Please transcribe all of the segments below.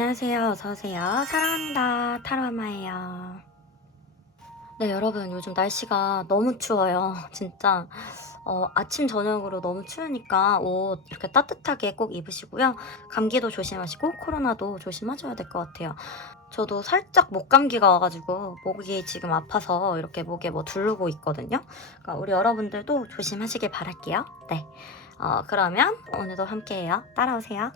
안녕하세요. 어서오세요. 사랑합니다. 타로마예요. 네, 여러분, 요즘 날씨가 너무 추워요. 진짜. 아침, 저녁으로 너무 추우니까 옷 이렇게 따뜻하게 꼭 입으시고요. 감기도 조심하시고, 코로나도 조심하셔야 될 것 같아요. 저도 살짝 목 감기가 와가지고, 목이 지금 아파서 이렇게 목에 뭐 두르고 있거든요. 그러니까 우리 여러분들도 조심하시길 바랄게요. 네. 그러면 오늘도 함께해요. 따라오세요.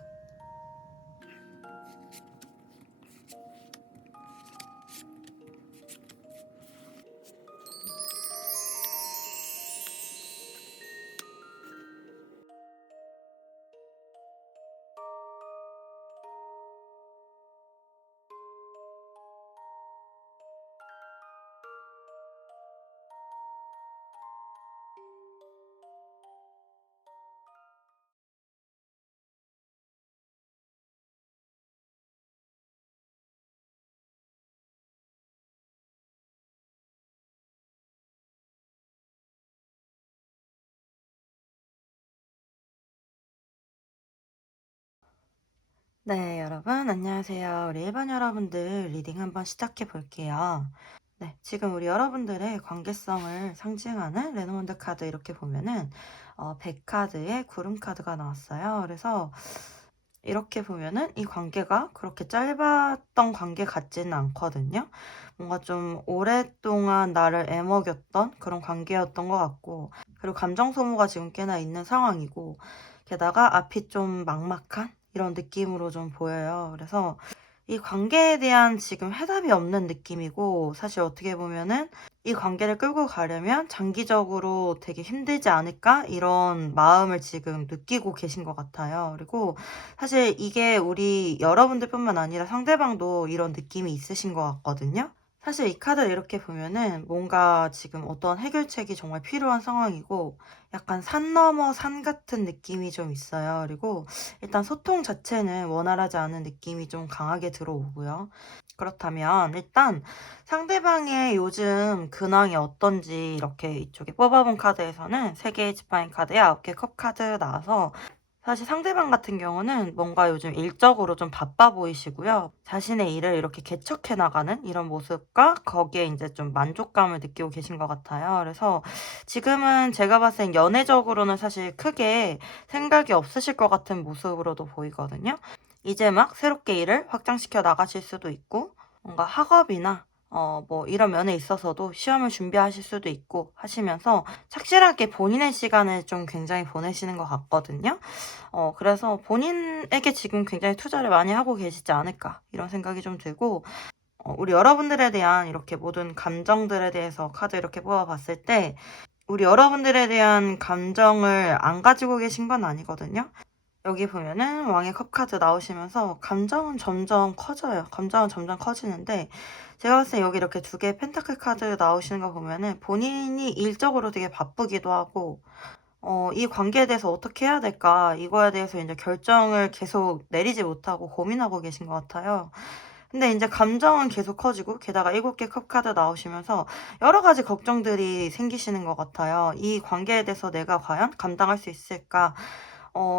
네, 여러분, 안녕하세요. 우리 일반 여러분들 리딩 한번 시작해 볼게요. 네, 지금 우리 여러분들의 관계성을 상징하는 레노먼드 카드 이렇게 보면은, 100카드에 구름 카드가 나왔어요. 그래서 이렇게 보면은 이 관계가 그렇게 짧았던 관계 같지는 않거든요. 뭔가 좀 오랫동안 나를 애먹였던 그런 관계였던 것 같고, 그리고 감정 소모가 지금 꽤나 있는 상황이고, 게다가 앞이 좀 막막한 이런 느낌으로 좀 보여요. 그래서 이 관계에 대한 지금 해답이 없는 느낌이고, 사실 어떻게 보면은 이 관계를 끌고 가려면 장기적으로 되게 힘들지 않을까? 이런 마음을 지금 느끼고 계신 것 같아요. 그리고 사실 이게 우리 여러분들뿐만 아니라 상대방도 이런 느낌이 있으신 것 같거든요. 사실 이 카드를 이렇게 보면은 뭔가 지금 어떤 해결책이 정말 필요한 상황이고 약간 산 넘어 산 같은 느낌이 좀 있어요. 그리고 일단 소통 자체는 원활하지 않은 느낌이 좀 강하게 들어오고요. 그렇다면 일단 상대방의 요즘 근황이 어떤지 이렇게 이쪽에 뽑아본 카드에서는 3개의 지파인 카드에 9개 컵 카드 나와서 사실 상대방 같은 경우는 뭔가 요즘 일적으로 좀 바빠 보이시고요. 자신의 일을 이렇게 개척해 나가는 이런 모습과 거기에 이제 좀 만족감을 느끼고 계신 것 같아요. 그래서 지금은 제가 봤을 땐 연애적으로는 사실 크게 생각이 없으실 것 같은 모습으로도 보이거든요. 이제 막 새롭게 일을 확장시켜 나가실 수도 있고, 뭔가 학업이나 뭐 이런 면에 있어서도 시험을 준비하실 수도 있고 하시면서 착실하게 본인의 시간을 좀 굉장히 보내시는 것 같거든요. 그래서 본인에게 지금 굉장히 투자를 많이 하고 계시지 않을까 이런 생각이 좀 들고, 우리 여러분들에 대한 이렇게 모든 감정들에 대해서 카드 이렇게 뽑아봤을 때 우리 여러분들에 대한 감정을 안 가지고 계신 건 아니거든요. 여기 보면은 왕의 컵 카드 나오시면서 감정은 점점 커져요. 감정은 점점 커지는데 제가 봤을 때 여기 이렇게 2개 펜타클 카드 나오시는 거 보면은 본인이 일적으로 되게 바쁘기도 하고 이 관계에 대해서 어떻게 해야 될까 이거에 대해서 이제 결정을 계속 내리지 못하고 고민하고 계신 것 같아요. 근데 이제 감정은 계속 커지고 게다가 7개 컵 카드 나오시면서 여러 가지 걱정들이 생기시는 것 같아요. 이 관계에 대해서 내가 과연 감당할 수 있을까?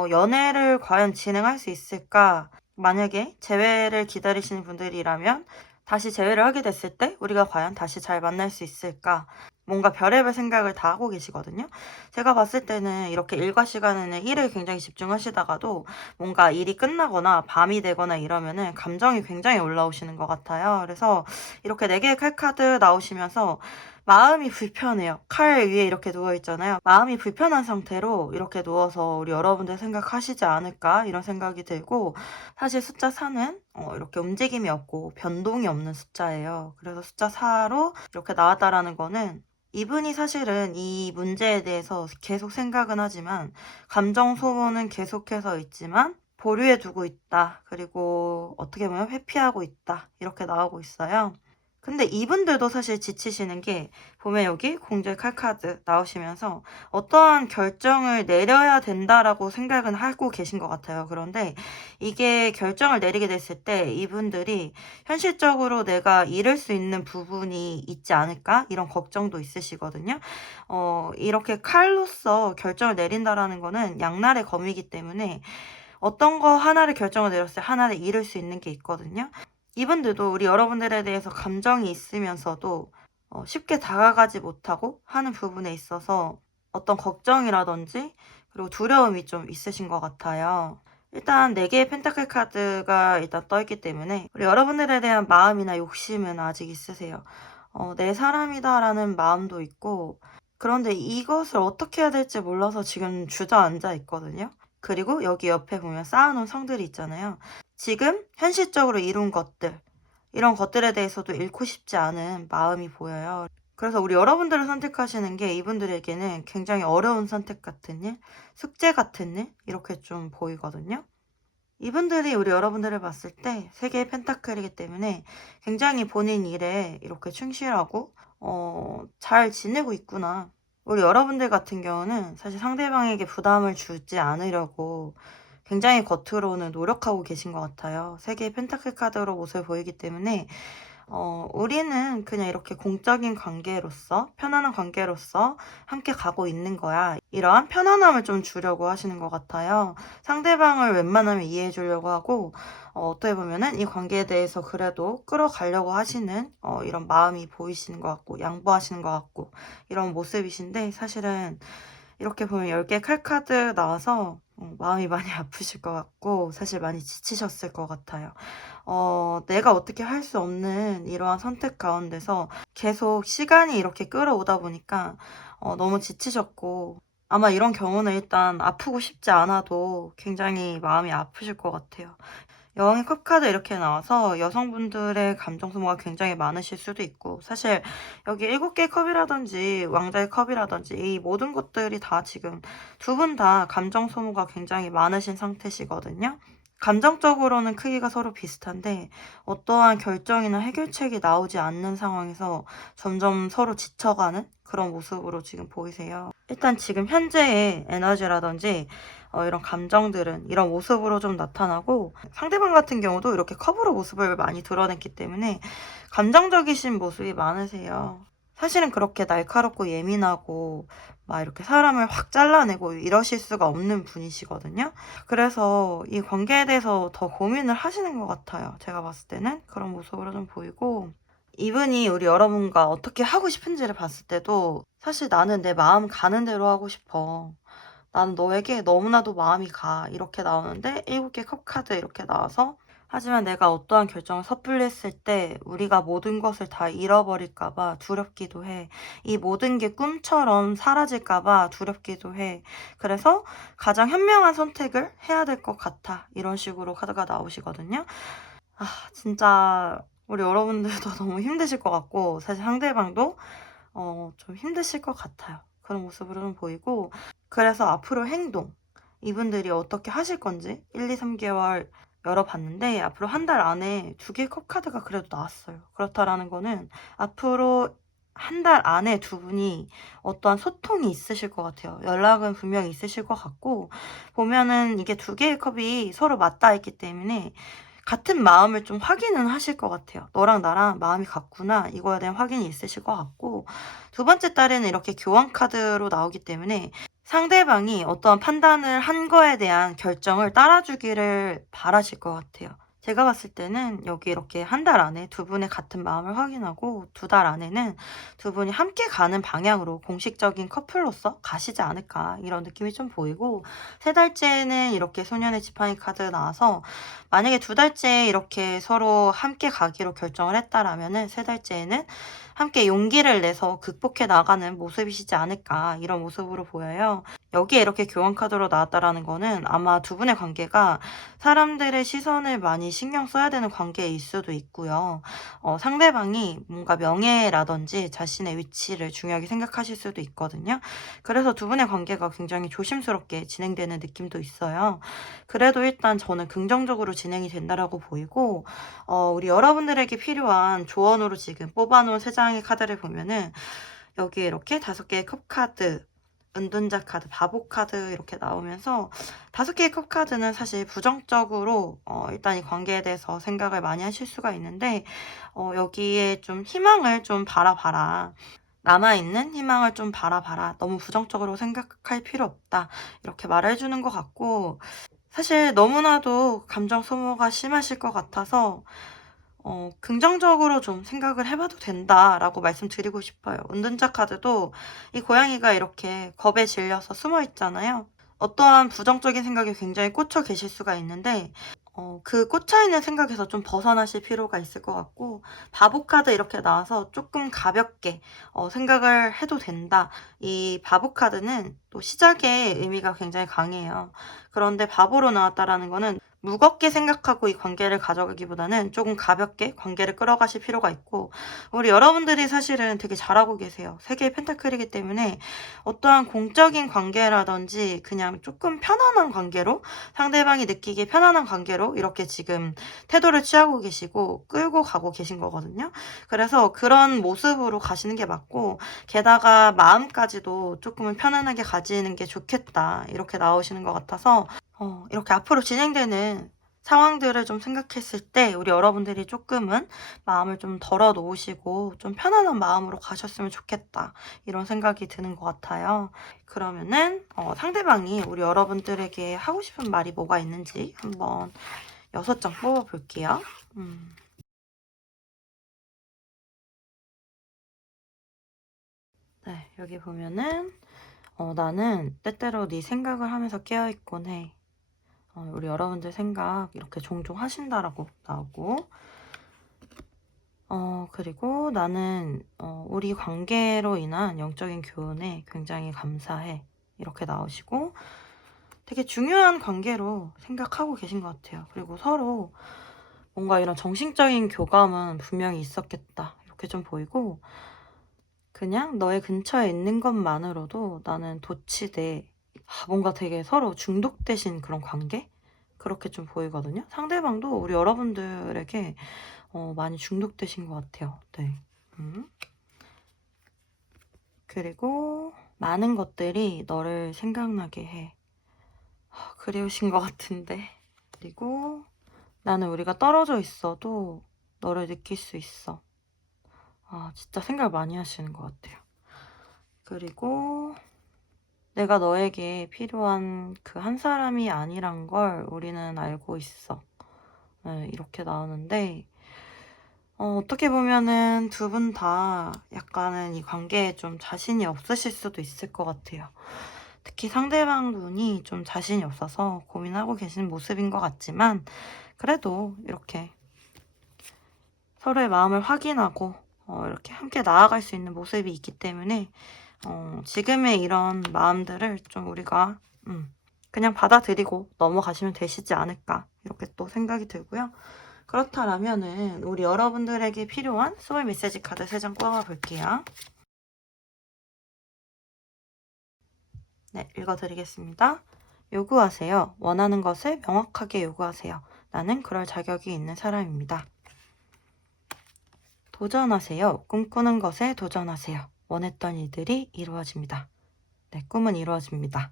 연애를 과연 진행할 수 있을까? 만약에 재회를 기다리시는 분들이라면 다시 재회를 하게 됐을 때 우리가 과연 다시 잘 만날 수 있을까? 뭔가 별의별 생각을 다 하고 계시거든요. 제가 봤을 때는 이렇게 일과 시간에는 일에 굉장히 집중하시다가도 뭔가 일이 끝나거나 밤이 되거나 이러면은 감정이 굉장히 올라오시는 것 같아요. 그래서 이렇게 4개의 칼카드 나오시면서 마음이 불편해요. 칼 위에 이렇게 누워있잖아요. 마음이 불편한 상태로 이렇게 누워서 우리 여러분들 생각하시지 않을까 이런 생각이 들고, 사실 숫자 4는 이렇게 움직임이 없고 변동이 없는 숫자예요. 그래서 숫자 4로 이렇게 나왔다라는 거는 이분이 사실은 이 문제에 대해서 계속 생각은 하지만 감정 소모는 계속해서 있지만 보류해 두고 있다. 그리고 어떻게 보면 회피하고 있다. 이렇게 나오고 있어요. 근데 이분들도 사실 지치시는 게 보면 여기 공주의 칼카드 나오시면서 어떠한 결정을 내려야 된다라고 생각은 하고 계신 것 같아요. 그런데 이게 결정을 내리게 됐을 때 이분들이 현실적으로 내가 잃을 수 있는 부분이 있지 않을까? 이런 걱정도 있으시거든요. 이렇게 칼로서 결정을 내린다라는 거는 양날의 검이기 때문에 어떤 거 하나를 결정을 내렸을 때 하나를 잃을 수 있는 게 있거든요. 이분들도 우리 여러분들에 대해서 감정이 있으면서도 쉽게 다가가지 못하고 하는 부분에 있어서 어떤 걱정이라든지 그리고 두려움이 좀 있으신 것 같아요. 일단 4개의 펜타클 카드가 일단 떠 있기 때문에 우리 여러분들에 대한 마음이나 욕심은 아직 있으세요. 내 사람이다라는 마음도 있고, 그런데 이것을 어떻게 해야 될지 몰라서 지금 주저앉아 있거든요. 그리고 여기 옆에 보면 쌓아놓은 성들이 있잖아요. 지금 현실적으로 이룬 것들, 이런 것들에 대해서도 잃고 싶지 않은 마음이 보여요. 그래서 우리 여러분들을 선택하시는 게 이분들에게는 굉장히 어려운 선택 같은 일, 숙제 같은 일, 이렇게 좀 보이거든요. 이분들이 우리 여러분들을 봤을 때 3개의 펜타클이기 때문에 굉장히 본인 일에 이렇게 충실하고 잘 지내고 있구나. 우리 여러분들 같은 경우는 사실 상대방에게 부담을 주지 않으려고 굉장히 겉으로는 노력하고 계신 것 같아요. 3개의 펜타클 카드로 모습을 보이기 때문에 우리는 그냥 이렇게 공적인 관계로서, 편안한 관계로서 함께 가고 있는 거야. 이러한 편안함을 좀 주려고 하시는 것 같아요. 상대방을 웬만하면 이해해 주려고 하고, 어떻게 보면은 이 관계에 대해서 그래도 끌어가려고 하시는 이런 마음이 보이시는 것 같고, 양보하시는 것 같고, 이런 모습이신데, 사실은 이렇게 보면 10개 칼카드 나와서 마음이 많이 아프실 것 같고, 사실 많이 지치셨을 것 같아요. 내가 어떻게 할 수 없는 이러한 선택 가운데서 계속 시간이 이렇게 끌어오다 보니까 너무 지치셨고, 아마 이런 경우는 일단 아프고 싶지 않아도 굉장히 마음이 아프실 것 같아요. 여왕의 컵카드 이렇게 나와서 여성분들의 감정 소모가 굉장히 많으실 수도 있고, 사실 여기 7개의 컵이라든지 왕자의 컵이라든지 이 모든 것들이 다 지금 두 분 다 감정 소모가 굉장히 많으신 상태시거든요. 감정적으로는 크기가 서로 비슷한데 어떠한 결정이나 해결책이 나오지 않는 상황에서 점점 서로 지쳐가는 그런 모습으로 지금 보이세요. 일단 지금 현재의 에너지라든지 이런 감정들은 이런 모습으로 좀 나타나고, 상대방 같은 경우도 이렇게 컵으로 모습을 많이 드러냈기 때문에 감정적이신 모습이 많으세요. 사실은 그렇게 날카롭고 예민하고 막 이렇게 사람을 확 잘라내고 이러실 수가 없는 분이시거든요. 그래서 이 관계에 대해서 더 고민을 하시는 것 같아요. 제가 봤을 때는 그런 모습으로 좀 보이고, 이분이 우리 여러분과 어떻게 하고 싶은지를 봤을 때도 사실 나는 내 마음 가는 대로 하고 싶어. 나는 너에게 너무나도 마음이 가. 이렇게 나오는데 7개 컵카드 이렇게 나와서, 하지만 내가 어떠한 결정을 섣불리 했을 때 우리가 모든 것을 다 잃어버릴까 봐 두렵기도 해. 이 모든 게 꿈처럼 사라질까 봐 두렵기도 해. 그래서 가장 현명한 선택을 해야 될 것 같아. 이런 식으로 카드가 나오시거든요. 진짜 우리 여러분들도 너무 힘드실 것 같고, 사실 상대방도 좀 힘드실 것 같아요. 그런 모습으로는 보이고, 그래서 앞으로 행동, 이분들이 어떻게 하실 건지 1, 2, 3개월 열어봤는데 앞으로 한 달 안에 2개의 컵카드가 그래도 나왔어요. 그렇다라는 거는 앞으로 한 달 안에 두 분이 어떠한 소통이 있으실 것 같아요. 연락은 분명히 있으실 것 같고, 보면은 이게 2개의 컵이 서로 맞닿아 있기 때문에 같은 마음을 좀 확인은 하실 것 같아요. 너랑 나랑 마음이 같구나. 이거에 대한 확인이 있으실 것 같고, 두 번째 달에는 이렇게 교환 카드로 나오기 때문에 상대방이 어떠한 판단을 한 거에 대한 결정을 따라주기를 바라실 것 같아요. 제가 봤을 때는 여기 이렇게 한 달 안에 두 분의 같은 마음을 확인하고, 2달 안에는 두 분이 함께 가는 방향으로 공식적인 커플로서 가시지 않을까, 이런 느낌이 좀 보이고, 3달째는 이렇게 소년의 지팡이 카드가 나와서 만약에 2달째 이렇게 서로 함께 가기로 결정을 했다라면은 3달째에는 함께 용기를 내서 극복해 나가는 모습이시지 않을까, 이런 모습으로 보여요. 여기에 이렇게 교환 카드로 나왔다라는 거는 아마 두 분의 관계가 사람들의 시선을 많이 신경 써야 되는 관계일 수도 있고요. 상대방이 뭔가 명예라든지 자신의 위치를 중요하게 생각하실 수도 있거든요. 그래서 두 분의 관계가 굉장히 조심스럽게 진행되는 느낌도 있어요. 그래도 일단 저는 긍정적으로 진행이 된다라고 보이고, 우리 여러분들에게 필요한 조언으로 지금 뽑아놓은 3장의 카드를 보면은 여기에 이렇게 5개의 컵 카드, 은둔자 카드, 바보 카드 이렇게 나오면서 5개의 컵 카드는 사실 부정적으로 일단 이 관계에 대해서 생각을 많이 하실 수가 있는데, 여기에 좀 희망을 좀 바라봐라. 남아있는 희망을 좀 바라봐라. 너무 부정적으로 생각할 필요 없다. 이렇게 말을 해주는 것 같고, 사실 너무나도 감정 소모가 심하실 것 같아서 긍정적으로 좀 생각을 해봐도 된다라고 말씀드리고 싶어요. 은둔자 카드도 이 고양이가 이렇게 겁에 질려서 숨어 있잖아요. 어떠한 부정적인 생각에 굉장히 꽂혀 계실 수가 있는데 그 꽂혀있는 생각에서 좀 벗어나실 필요가 있을 것 같고, 바보 카드 이렇게 나와서 조금 가볍게 생각을 해도 된다. 이 바보 카드는 또 시작의 의미가 굉장히 강해요. 그런데 바보로 나왔다라는 거는 무겁게 생각하고 이 관계를 가져가기보다는 조금 가볍게 관계를 끌어가실 필요가 있고, 우리 여러분들이 사실은 되게 잘하고 계세요. 세계의 펜타클이기 때문에 어떠한 공적인 관계라든지 그냥 조금 편안한 관계로, 상대방이 느끼기에 편안한 관계로 이렇게 지금 태도를 취하고 계시고 끌고 가고 계신 거거든요. 그래서 그런 모습으로 가시는 게 맞고, 게다가 마음까지도 조금은 편안하게 가지는 게 좋겠다 이렇게 나오시는 것 같아서 이렇게 앞으로 진행되는 상황들을 좀 생각했을 때 우리 여러분들이 조금은 마음을 좀 덜어 놓으시고 좀 편안한 마음으로 가셨으면 좋겠다 이런 생각이 드는 것 같아요. 그러면은 상대방이 우리 여러분들에게 하고 싶은 말이 뭐가 있는지 한번 6장 뽑아볼게요. 네, 여기 보면은 나는 때때로 네 생각을 하면서 깨어있곤 해. 우리 여러분들 생각 이렇게 종종 하신다라고 나오고, 그리고 나는 우리 관계로 인한 영적인 교훈에 굉장히 감사해 이렇게 나오시고, 되게 중요한 관계로 생각하고 계신 것 같아요. 그리고 서로 뭔가 이런 정신적인 교감은 분명히 있었겠다 이렇게 좀 보이고, 그냥 너의 근처에 있는 것만으로도 나는 도취돼. 뭔가 되게 서로 중독되신 그런 관계? 그렇게 좀 보이거든요. 상대방도 우리 여러분들에게 많이 중독되신 것 같아요. 네. 그리고 많은 것들이 너를 생각나게 해. 그리우신 것 같은데. 그리고 나는 우리가 떨어져 있어도 너를 느낄 수 있어. 진짜 생각 많이 하시는 것 같아요. 그리고 내가 너에게 필요한 그 한 사람이 아니란 걸 우리는 알고 있어. 네, 이렇게 나오는데, 어떻게 보면은 두 분 다 약간은 이 관계에 좀 자신이 없으실 수도 있을 것 같아요. 특히 상대방 분이 좀 자신이 없어서 고민하고 계신 모습인 것 같지만, 그래도 이렇게 서로의 마음을 확인하고 이렇게 함께 나아갈 수 있는 모습이 있기 때문에 지금의 이런 마음들을 좀 우리가 그냥 받아들이고 넘어가시면 되시지 않을까 이렇게 또 생각이 들고요. 그렇다면은 우리 여러분들에게 필요한 소울 메시지 카드 3장 뽑아볼게요. 네, 읽어드리겠습니다. 요구하세요. 원하는 것을 명확하게 요구하세요. 나는 그럴 자격이 있는 사람입니다. 도전하세요. 꿈꾸는 것에 도전하세요. 원했던 일들이 이루어집니다. 네, 꿈은 이루어집니다.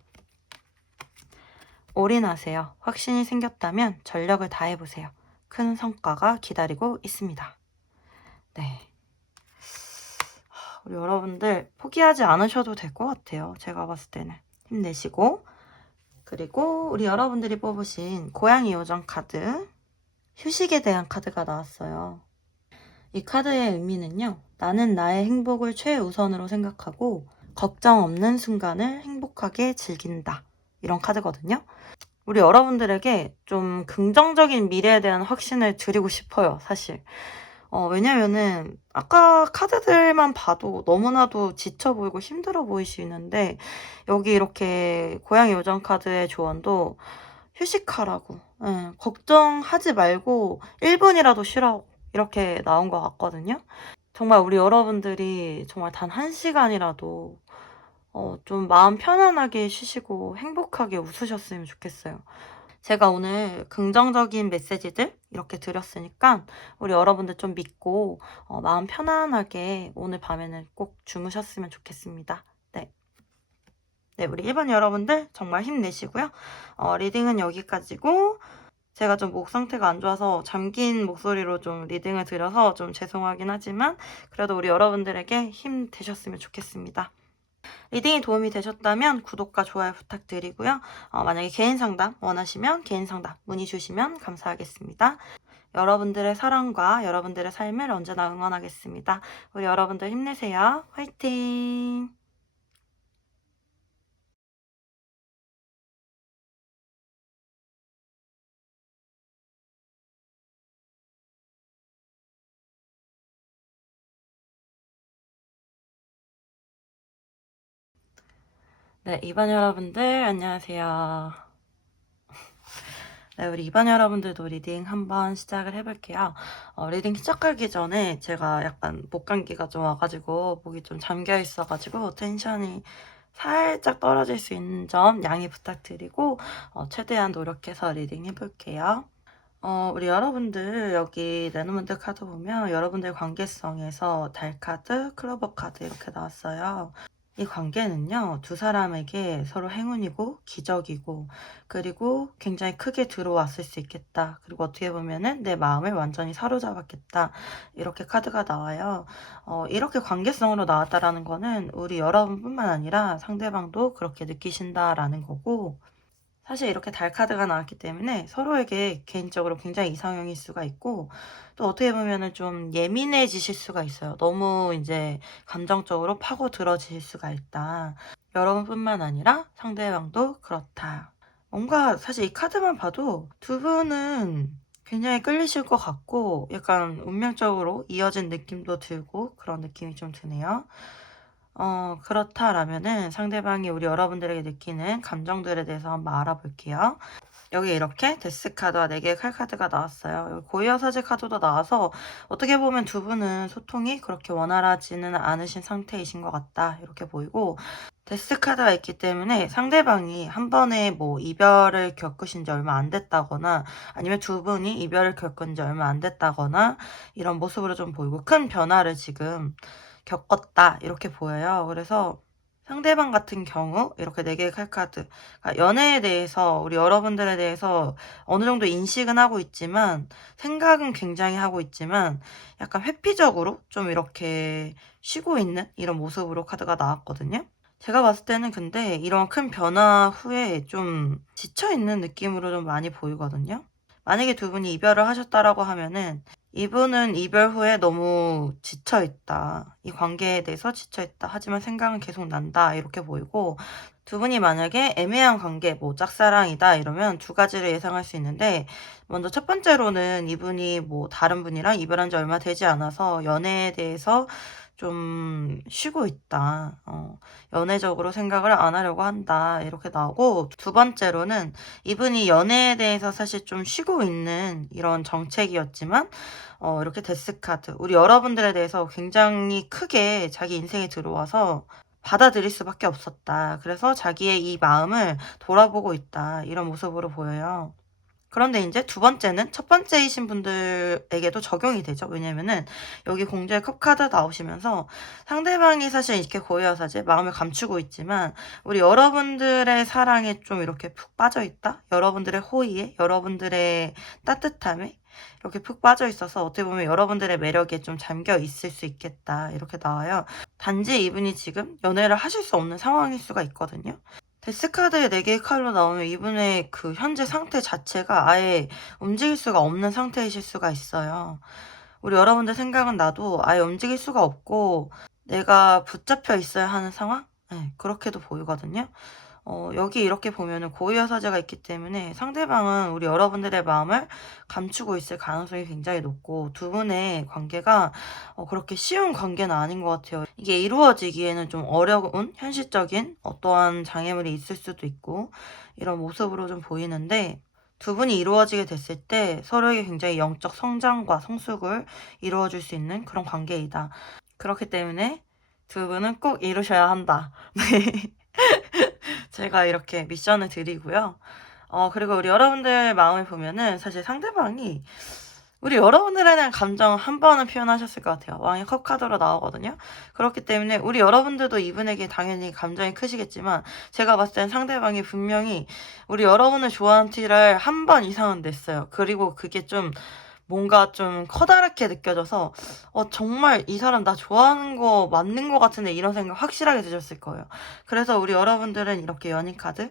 올인하세요. 확신이 생겼다면 전력을 다해보세요. 큰 성과가 기다리고 있습니다. 네. 우리 여러분들 포기하지 않으셔도 될 것 같아요. 제가 봤을 때는. 힘내시고. 그리고 우리 여러분들이 뽑으신 고양이 요정 카드. 휴식에 대한 카드가 나왔어요. 이 카드의 의미는요. 나는 나의 행복을 최우선으로 생각하고 걱정 없는 순간을 행복하게 즐긴다. 이런 카드거든요. 우리 여러분들에게 좀 긍정적인 미래에 대한 확신을 드리고 싶어요, 사실. 왜냐면은 아까 카드들만 봐도 너무나도 지쳐 보이고 힘들어 보이시는데, 여기 이렇게 고양이 요정 카드의 조언도 휴식하라고, 걱정하지 말고 1분이라도 쉬라고 이렇게 나온 것 같거든요. 정말 우리 여러분들이 정말 단 1시간이라도 좀 마음 편안하게 쉬시고 행복하게 웃으셨으면 좋겠어요. 제가 오늘 긍정적인 메시지들 이렇게 드렸으니까 우리 여러분들 좀 믿고 마음 편안하게 오늘 밤에는 꼭 주무셨으면 좋겠습니다. 네. 네, 우리 1번 여러분들 정말 힘내시고요. 리딩은 여기까지고, 제가 좀 목 상태가 안 좋아서 잠긴 목소리로 좀 리딩을 드려서 좀 죄송하긴 하지만 그래도 우리 여러분들에게 힘 되셨으면 좋겠습니다. 리딩이 도움이 되셨다면 구독과 좋아요 부탁드리고요. 만약에 개인 상담 원하시면 개인 상담 문의 주시면 감사하겠습니다. 여러분들의 사랑과 여러분들의 삶을 언제나 응원하겠습니다. 우리 여러분들 힘내세요. 화이팅! 네, 이반 여러분들 안녕하세요. 네, 우리 이반 여러분들도 리딩 한번 시작을 해볼게요. 리딩 시작하기 전에 제가 약간 목 감기가 좀 와가지고 목이 좀 잠겨 있어가지고 텐션이 살짝 떨어질 수 있는 점 양해 부탁드리고 최대한 노력해서 리딩 해볼게요. 우리 여러분들 여기 레노먼드 카드 보면 여러분들 관계성에서 달 카드, 클로버 카드 이렇게 나왔어요. 이 관계는요, 두 사람에게 서로 행운이고 기적이고 그리고 굉장히 크게 들어왔을 수 있겠다. 그리고 어떻게 보면은 내 마음을 완전히 사로잡았겠다. 이렇게 카드가 나와요. 이렇게 관계성으로 나왔다라는 거는 우리 여러분뿐만 아니라 상대방도 그렇게 느끼신다라는 거고, 사실 이렇게 달 카드가 나왔기 때문에 서로에게 개인적으로 굉장히 이상형일 수가 있고, 또 어떻게 보면은 좀 예민해지실 수가 있어요. 너무 이제 감정적으로 파고들어질 수가 있다. 여러분뿐만 아니라 상대방도 그렇다. 뭔가 사실 이 카드만 봐도 두 분은 굉장히 끌리실 것 같고 약간 운명적으로 이어진 느낌도 들고 그런 느낌이 좀 드네요. 그렇다라면은 상대방이 우리 여러분들에게 느끼는 감정들에 대해서 한번 알아볼게요. 여기 이렇게 데스 카드와 4개의 칼 카드가 나왔어요. 여기 고유어 사제 카드도 나와서 어떻게 보면 두 분은 소통이 그렇게 원활하지는 않으신 상태이신 것 같다. 이렇게 보이고, 데스 카드가 있기 때문에 상대방이 한 번에 뭐 이별을 겪으신 지 얼마 안 됐다거나 아니면 두 분이 이별을 겪은 지 얼마 안 됐다거나 이런 모습으로 좀 보이고 큰 변화를 지금 겪었다. 이렇게 보여요. 그래서 상대방 같은 경우 이렇게 4개의 칼카드, 그러니까 연애에 대해서 우리 여러분들에 대해서 어느 정도 인식은 하고 있지만 생각은 굉장히 하고 있지만 약간 회피적으로 좀 이렇게 쉬고 있는 이런 모습으로 카드가 나왔거든요. 제가 봤을 때는 근데 이런 큰 변화 후에 좀 지쳐있는 느낌으로 좀 많이 보이거든요. 만약에 두 분이 이별을 하셨다라고 하면은 이분은 이별 후에 너무 지쳐있다. 이 관계에 대해서 지쳐있다. 하지만 생각은 계속 난다. 이렇게 보이고, 두 분이 만약에 애매한 관계, 뭐 짝사랑이다 이러면 두 가지를 예상할 수 있는데, 먼저 첫 번째로는 이분이 뭐 다른 분이랑 이별한 지 얼마 되지 않아서 연애에 대해서 좀 쉬고 있다. 연애적으로 생각을 안 하려고 한다. 이렇게 나오고, 두 번째로는 이분이 연애에 대해서 사실 좀 쉬고 있는 이런 정책이었지만, 이렇게 데스카드. 우리 여러분들에 대해서 굉장히 크게 자기 인생에 들어와서 받아들일 수밖에 없었다. 그래서 자기의 이 마음을 돌아보고 있다. 이런 모습으로 보여요. 그런데 이제 두 번째는 첫 번째이신 분들에게도 적용이 되죠. 왜냐면은 여기 공주의 컵 카드 나오시면서 상대방이 사실 이렇게 고해여사제 마음을 감추고 있지만 우리 여러분들의 사랑에 좀 이렇게 푹 빠져 있다. 여러분들의 호의에, 여러분들의 따뜻함에 이렇게 푹 빠져 있어서 어떻게 보면 여러분들의 매력에 좀 잠겨 있을 수 있겠다. 이렇게 나와요. 단지 이분이 지금 연애를 하실 수 없는 상황일 수가 있거든요. 데스카드의 4개의 칼로 나오면 이분의 그 현재 상태 자체가 아예 움직일 수가 없는 상태이실 수가 있어요. 우리 여러분들 생각은 나도 아예 움직일 수가 없고 내가 붙잡혀 있어야 하는 상황? 네, 그렇게도 보이거든요. 여기 이렇게 보면은 고유여사제가 있기 때문에 상대방은 우리 여러분들의 마음을 감추고 있을 가능성이 굉장히 높고 두 분의 관계가 그렇게 쉬운 관계는 아닌 것 같아요. 이게 이루어지기에는 좀 어려운 현실적인 어떠한 장애물이 있을 수도 있고 이런 모습으로 좀 보이는데 두 분이 이루어지게 됐을 때 서로에게 굉장히 영적 성장과 성숙을 이루어줄 수 있는 그런 관계이다. 그렇기 때문에 두 분은 꼭 이루셔야 한다. 네. 제가 이렇게 미션을 드리고요. 그리고 우리 여러분들 마음을 보면은 사실 상대방이 우리 여러분들에 대한 감정 한 번은 표현하셨을 것 같아요. 왕의 컵 카드로 나오거든요. 그렇기 때문에 우리 여러분들도 이분에게 당연히 감정이 크시겠지만 제가 봤을 땐 상대방이 분명히 우리 여러분을 좋아하는 티를 한 번 이상은 냈어요. 그리고 그게 좀 뭔가 좀 커다랗게 느껴져서 정말 이 사람 나 좋아하는 거 맞는 거 같은데 이런 생각 확실하게 드셨을 거예요. 그래서 우리 여러분들은 이렇게 연인 카드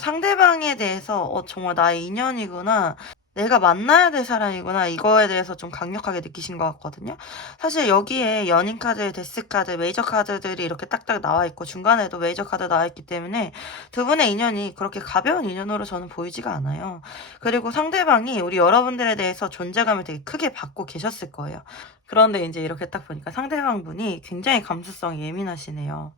상대방에 대해서 정말 나의 인연이구나. 내가 만나야 될 사람이구나. 이거에 대해서 좀 강력하게 느끼신 것 같거든요. 사실 여기에 연인 카드, 데스 카드, 메이저 카드들이 이렇게 딱딱 나와 있고 중간에도 메이저 카드 나와 있기 때문에 두 분의 인연이 그렇게 가벼운 인연으로 저는 보이지가 않아요. 그리고 상대방이 우리 여러분들에 대해서 존재감을 되게 크게 받고 계셨을 거예요. 그런데 이제 이렇게 딱 보니까 상대방 분이 굉장히 감수성이 예민하시네요.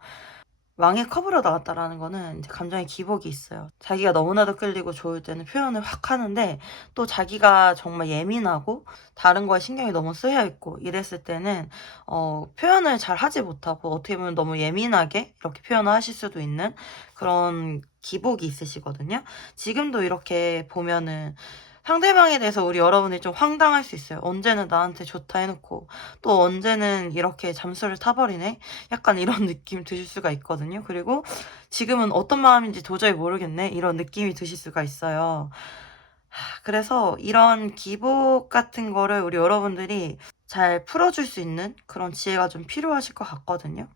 왕의 컵으로 나왔다라는 거는 이제 감정의 기복이 있어요. 자기가 너무나도 끌리고 좋을 때는 표현을 확 하는데 또 자기가 정말 예민하고 다른 거에 신경이 너무 쓰여 있고 이랬을 때는 표현을 잘 하지 못하고 어떻게 보면 너무 예민하게 이렇게 표현을 하실 수도 있는 그런 기복이 있으시거든요. 지금도 이렇게 보면은 상대방에 대해서 우리 여러분이 좀 황당할 수 있어요. 언제는 나한테 좋다 해놓고 또 언제는 이렇게 잠수를 타버리네? 약간 이런 느낌 드실 수가 있거든요. 그리고 지금은 어떤 마음인지 도저히 모르겠네? 이런 느낌이 드실 수가 있어요. 그래서 이런 기복 같은 거를 우리 여러분들이 잘 풀어줄 수 있는 그런 지혜가 좀 필요하실 것 같거든요.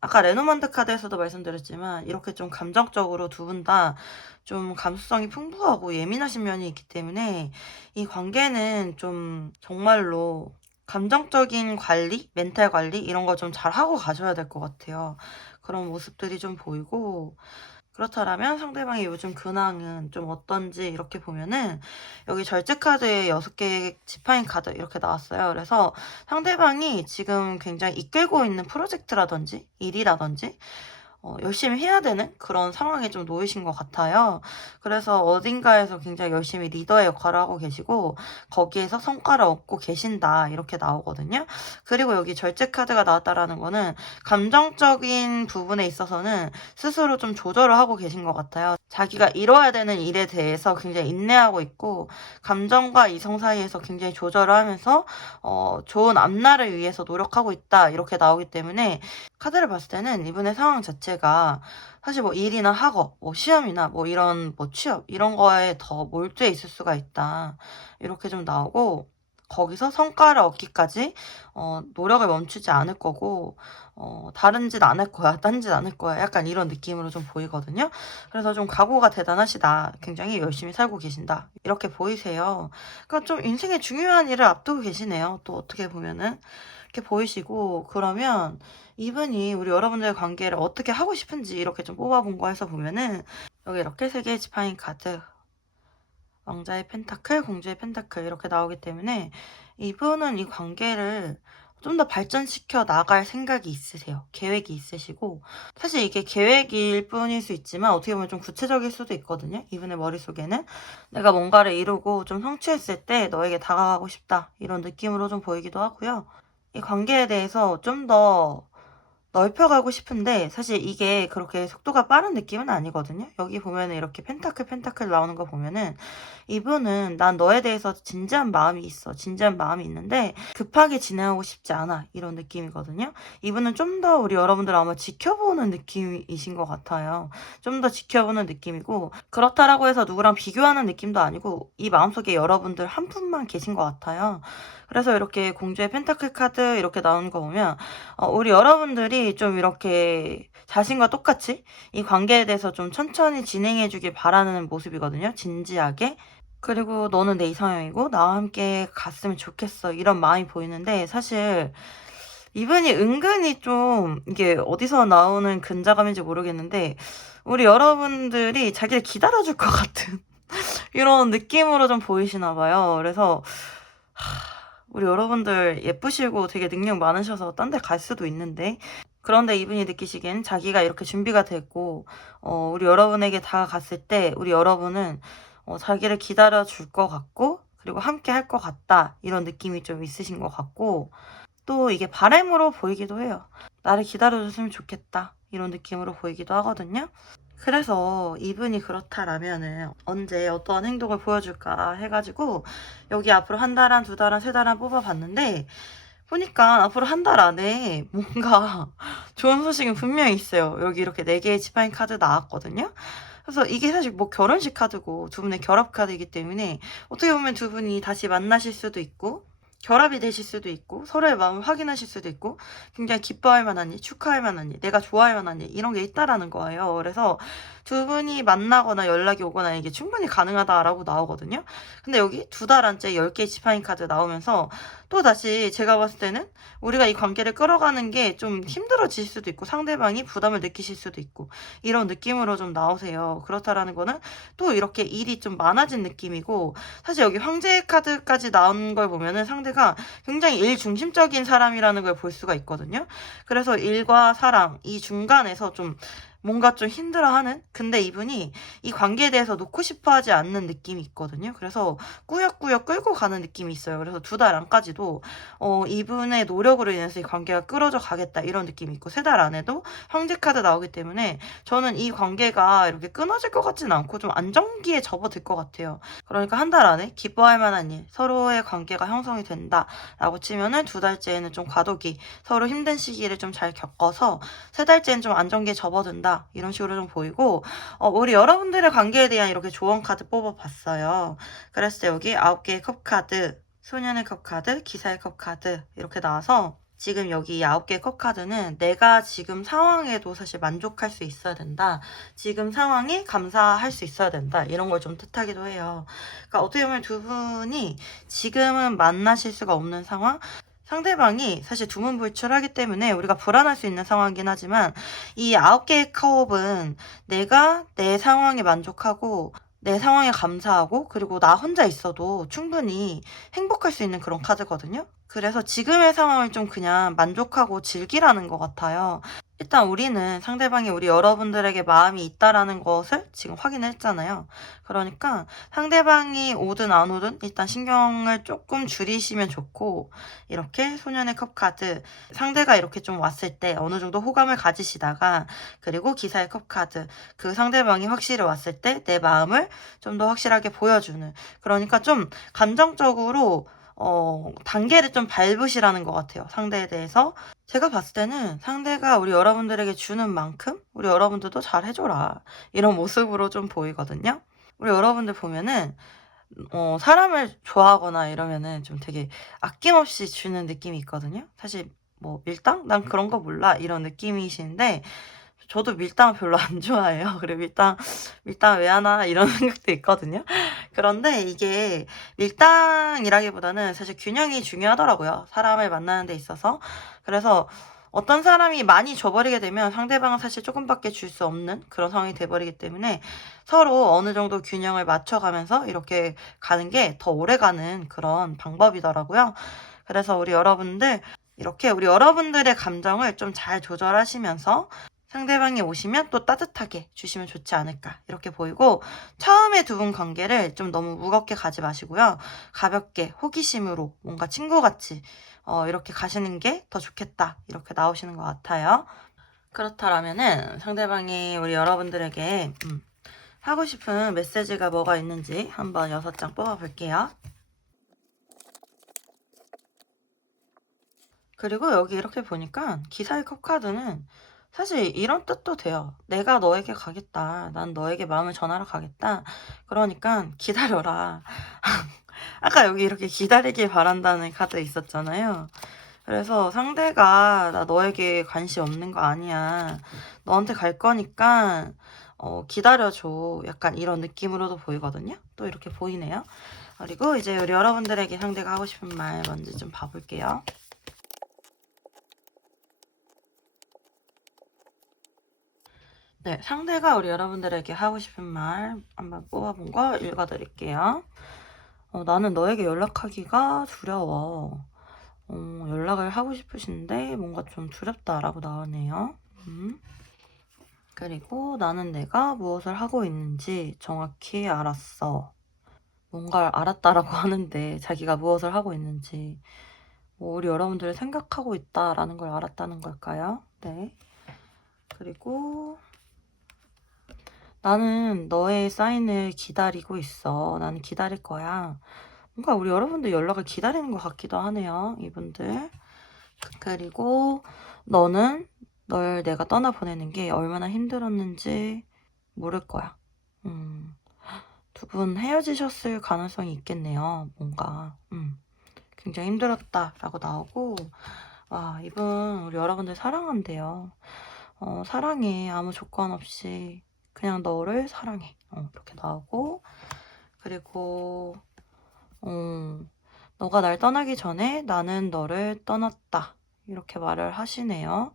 아까 레노먼드 카드에서도 말씀드렸지만 이렇게 좀 감정적으로 두 분 다 좀 감수성이 풍부하고 예민하신 면이 있기 때문에 이 관계는 좀 정말로 감정적인 관리, 멘탈 관리 이런 거 좀 잘하고 가셔야 될 것 같아요. 그런 모습들이 좀 보이고 그렇다면 상대방의 요즘 근황은 좀 어떤지 이렇게 보면은 여기 절제 카드에 6개의 지파인 카드 이렇게 나왔어요. 그래서 상대방이 지금 굉장히 이끌고 있는 프로젝트라든지 일이라든지 열심히 해야 되는 그런 상황에 좀 놓이신 것 같아요. 그래서 어딘가에서 굉장히 열심히 리더의 역할을 하고 계시고 거기에서 성과를 얻고 계신다 이렇게 나오거든요. 그리고 여기 절제 카드가 나왔다라는 거는 감정적인 부분에 있어서는 스스로 좀 조절을 하고 계신 것 같아요. 자기가 이뤄야 되는 일에 대해서 굉장히 인내하고 있고 감정과 이성 사이에서 굉장히 조절을 하면서 좋은 앞날을 위해서 노력하고 있다 이렇게 나오기 때문에 카드를 봤을 때는 이분의 상황 자체가 사실 뭐 일이나 학업, 뭐 시험이나 뭐 이런 뭐 취업 이런 거에 더 몰두해 있을 수가 있다. 이렇게 좀 나오고 거기서 성과를 얻기까지 노력을 멈추지 않을 거고 다른 짓 안 할 거야, 딴 짓 안 할 거야 약간 이런 느낌으로 좀 보이거든요. 그래서 좀 각오가 대단하시다. 굉장히 열심히 살고 계신다. 이렇게 보이세요. 그러니까 좀 인생의 중요한 일을 앞두고 계시네요. 또 어떻게 보면은 이렇게 보이시고 그러면 이분이 우리 여러분들의 관계를 어떻게 하고 싶은지 이렇게 좀 뽑아본 거에서 보면은 여기 이렇게 3개의 지파인 카드 왕자의 펜타클, 공주의 펜타클 이렇게 나오기 때문에 이분은 이 관계를 좀 더 발전시켜 나갈 생각이 있으세요. 계획이 있으시고 사실 이게 계획일 뿐일 수 있지만 어떻게 보면 좀 구체적일 수도 있거든요. 이분의 머릿속에는 내가 뭔가를 이루고 좀 성취했을 때 너에게 다가가고 싶다 이런 느낌으로 좀 보이기도 하고요. 이 관계에 대해서 좀 더 넓혀가고 싶은데 사실 이게 그렇게 속도가 빠른 느낌은 아니거든요. 여기 보면은 이렇게 펜타클 펜타클 나오는 거 보면은 이분은 난 너에 대해서 진지한 마음이 있어. 진지한 마음이 있는데 급하게 진행하고 싶지 않아. 이런 느낌이거든요. 이분은 좀 더 우리 여러분들 아마 지켜보는 느낌이신 것 같아요. 좀 더 지켜보는 느낌이고 그렇다라고 해서 누구랑 비교하는 느낌도 아니고 이 마음속에 여러분들 한 분만 계신 것 같아요. 그래서 이렇게 공주의 펜타클 카드 이렇게 나오는 거 보면 우리 여러분들이 좀 이렇게 자신과 똑같이 이 관계에 대해서 좀 천천히 진행해 주길 바라는 모습이거든요. 진지하게. 그리고 너는 내 이상형이고 나와 함께 갔으면 좋겠어. 이런 마음이 보이는데 사실 이분이 은근히 좀 이게 어디서 나오는 근자감인지 모르겠는데 우리 여러분들이 자기를 기다려줄 것 같은 이런 느낌으로 좀 보이시나 봐요. 그래서 우리 여러분들 예쁘시고 되게 능력 많으셔서 딴 데 갈 수도 있는데 그런데 이분이 느끼시기엔 자기가 이렇게 준비가 됐고 우리 여러분에게 다가갔을 때 우리 여러분은 자기를 기다려줄 것 같고 그리고 함께 할 것 같다 이런 느낌이 좀 있으신 것 같고 또 이게 바람으로 보이기도 해요. 나를 기다려줬으면 좋겠다 이런 느낌으로 보이기도 하거든요. 그래서 이분이 그렇다라면은 언제 어떠한 행동을 보여줄까 해가지고 여기 앞으로 한 달 안, 두 달 안, 세 달 안 뽑아봤는데 보니까 앞으로 한 달 안에 뭔가 좋은 소식은 분명히 있어요. 여기 이렇게 4개의 지파인 카드 나왔거든요. 그래서 이게 사실 뭐 결혼식 카드고 두 분의 결합 카드이기 때문에 어떻게 보면 두 분이 다시 만나실 수도 있고 결합이 되실 수도 있고 서로의 마음을 확인하실 수도 있고 굉장히 기뻐할 만한 일, 축하할 만한 일, 내가 좋아할 만한 일 이런 게 있다라는 거예요. 그래서 두 분이 만나거나 연락이 오거나 이게 충분히 가능하다라고 나오거든요. 근데 여기 두 달 안째 10개의 지팡이 카드 나오면서 또다시 제가 봤을 때는 우리가 이 관계를 끌어가는 게 좀 힘들어질 수도 있고 상대방이 부담을 느끼실 수도 있고 이런 느낌으로 좀 나오세요. 그렇다라는 거는 또 이렇게 일이 좀 많아진 느낌이고 사실 여기 황제 카드까지 나온 걸 보면은 상대가 굉장히 일 중심적인 사람이라는 걸 볼 수가 있거든요. 그래서 일과 사랑 이 중간에서 좀 뭔가 좀 힘들어하는 근데 이분이 이 관계에 대해서 놓고 싶어 하지 않는 느낌이 있거든요. 그래서 꾸역꾸역 끌고 가는 느낌이 있어요. 그래서 두 달 안까지도 이분의 노력으로 인해서 이 관계가 끌어져 가겠다 이런 느낌이 있고 세 달 안에도 황제 카드 나오기 때문에 저는 이 관계가 이렇게 끊어질 것 같지는 않고 좀 안정기에 접어들 것 같아요. 그러니까 한 달 안에 기뻐할 만한 일, 서로의 관계가 형성이 된다라고 치면은 두 달째에는 좀 과도기, 서로 힘든 시기를 좀 잘 겪어서 세 달째는 좀 안정기에 접어든다 이런 식으로 좀 보이고 우리 여러분들의 관계에 대한 이렇게 조언 카드 뽑아봤어요. 그랬을 때 여기 9개의 컵 카드, 소년의 컵 카드, 기사의 컵 카드 이렇게 나와서 지금 여기 9개의 컵 카드는 내가 지금 상황에도 사실 만족할 수 있어야 된다. 지금 상황에 감사할 수 있어야 된다. 이런 걸 좀 뜻하기도 해요. 그러니까 어떻게 보면 두 분이 지금은 만나실 수가 없는 상황, 상대방이 사실 두문불출하기 때문에 우리가 불안할 수 있는 상황이긴 하지만 이 9개의 컵은 내가 내 상황에 만족하고 내 상황에 감사하고 그리고 나 혼자 있어도 충분히 행복할 수 있는 그런 카드거든요. 그래서 지금의 상황을 좀 그냥 만족하고 즐기라는 것 같아요. 일단 우리는 상대방이 우리 여러분들에게 마음이 있다라는 것을 지금 확인했잖아요. 그러니까 상대방이 오든 안 오든 일단 신경을 조금 줄이시면 좋고 이렇게 소년의 컵 카드 상대가 이렇게 좀 왔을 때 어느 정도 호감을 가지시다가 그리고 기사의 컵 카드 그 상대방이 확실히 왔을 때 내 마음을 좀 더 확실하게 보여주는 그러니까 좀 감정적으로 단계를 좀 밟으시라는 것 같아요. 상대에 대해서. 제가 봤을 때는 상대가 우리 여러분들에게 주는 만큼 우리 여러분들도 잘 해줘라. 이런 모습으로 좀 보이거든요. 우리 여러분들 보면은 사람을 좋아하거나 이러면은 좀 되게 아낌없이 주는 느낌이 있거든요. 사실 뭐 밀당? 난 그런 거 몰라. 이런 느낌이신데 저도 밀당 별로 안 좋아해요. 그래 밀당 왜 하나 이런 생각도 있거든요. 그런데 이게 밀당이라기보다는 사실 균형이 중요하더라고요. 사람을 만나는 데 있어서. 그래서 어떤 사람이 많이 줘버리게 되면 상대방은 사실 조금밖에 줄 수 없는 그런 상황이 돼버리기 때문에 서로 어느 정도 균형을 맞춰가면서 이렇게 가는 게 더 오래가는 그런 방법이더라고요. 그래서 우리 여러분들 이렇게 우리 여러분들의 감정을 좀 잘 조절하시면서 상대방이 오시면 또 따뜻하게 주시면 좋지 않을까 이렇게 보이고 처음에 두 분 관계를 좀 너무 무겁게 가지 마시고요. 가볍게 호기심으로 뭔가 친구같이 이렇게 가시는 게 더 좋겠다 이렇게 나오시는 것 같아요. 그렇다면은 상대방이 우리 여러분들에게 하고 싶은 메시지가 뭐가 있는지 한번 6장 뽑아볼게요. 그리고 여기 이렇게 보니까 기사의 컵 카드는 사실 이런 뜻도 돼요. 내가 너에게 가겠다. 난 너에게 마음을 전하러 가겠다. 그러니까 기다려라. 아까 여기 이렇게 기다리길 바란다는 카드 있었잖아요. 그래서 상대가 나 너에게 관심 없는 거 아니야. 너한테 갈 거니까 기다려줘. 약간 이런 느낌으로도 보이거든요. 또 이렇게 보이네요. 그리고 이제 우리 여러분들에게 상대가 하고 싶은 말 먼저 좀 봐볼게요. 네, 상대가 우리 여러분들에게 하고 싶은 말 한번 뽑아본 거 읽어드릴게요. 나는 너에게 연락하기가 두려워. 연락을 하고 싶으신데 뭔가 좀 두렵다라고 나오네요. 그리고 나는 내가 무엇을 하고 있는지 정확히 알았어. 뭔가를 알았다라고 하는데 자기가 무엇을 하고 있는지 뭐 우리 여러분들이 생각하고 있다라는 걸 알았다는 걸까요? 네. 그리고 나는 너의 사인을 기다리고 있어. 나는 기다릴 거야. 뭔가 우리 여러분들 연락을 기다리는 것 같기도 하네요. 이분들. 그리고 너는 널 내가 떠나보내는 게 얼마나 힘들었는지 모를 거야. 두 분 헤어지셨을 가능성이 있겠네요. 뭔가 굉장히 힘들었다라고 나오고, 와, 이분 우리 여러분들 사랑한대요. 사랑해. 아무 조건 없이 그냥 너를 사랑해. 이렇게 나오고, 그리고 너가 날 떠나기 전에 나는 너를 떠났다. 이렇게 말을 하시네요.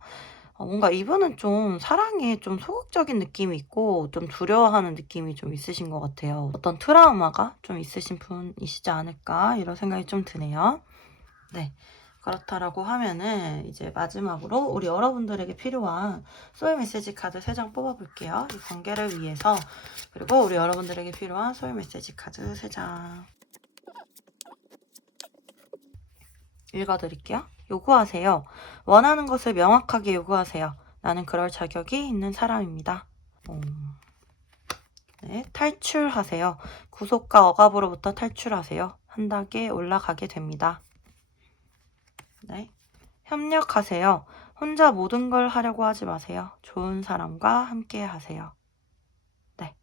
뭔가 이분은 좀 사랑에 좀 소극적인 느낌이 있고 좀 두려워하는 느낌이 좀 있으신 것 같아요. 어떤 트라우마가 좀 있으신 분이시지 않을까 이런 생각이 좀 드네요. 네. 그렇다라고 하면은 이제 마지막으로 우리 여러분들에게 필요한 소울 메시지 카드 3장 뽑아볼게요. 이 관계를 위해서. 그리고 우리 여러분들에게 필요한 소울 메시지 카드 3장 읽어드릴게요. 요구하세요. 원하는 것을 명확하게 요구하세요. 나는 그럴 자격이 있는 사람입니다. 네, 탈출하세요. 구속과 억압으로부터 탈출하세요. 한 단계 올라가게 됩니다. 네, 협력하세요. 혼자 모든 걸 하려고 하지 마세요. 좋은 사람과 함께 하세요. 네.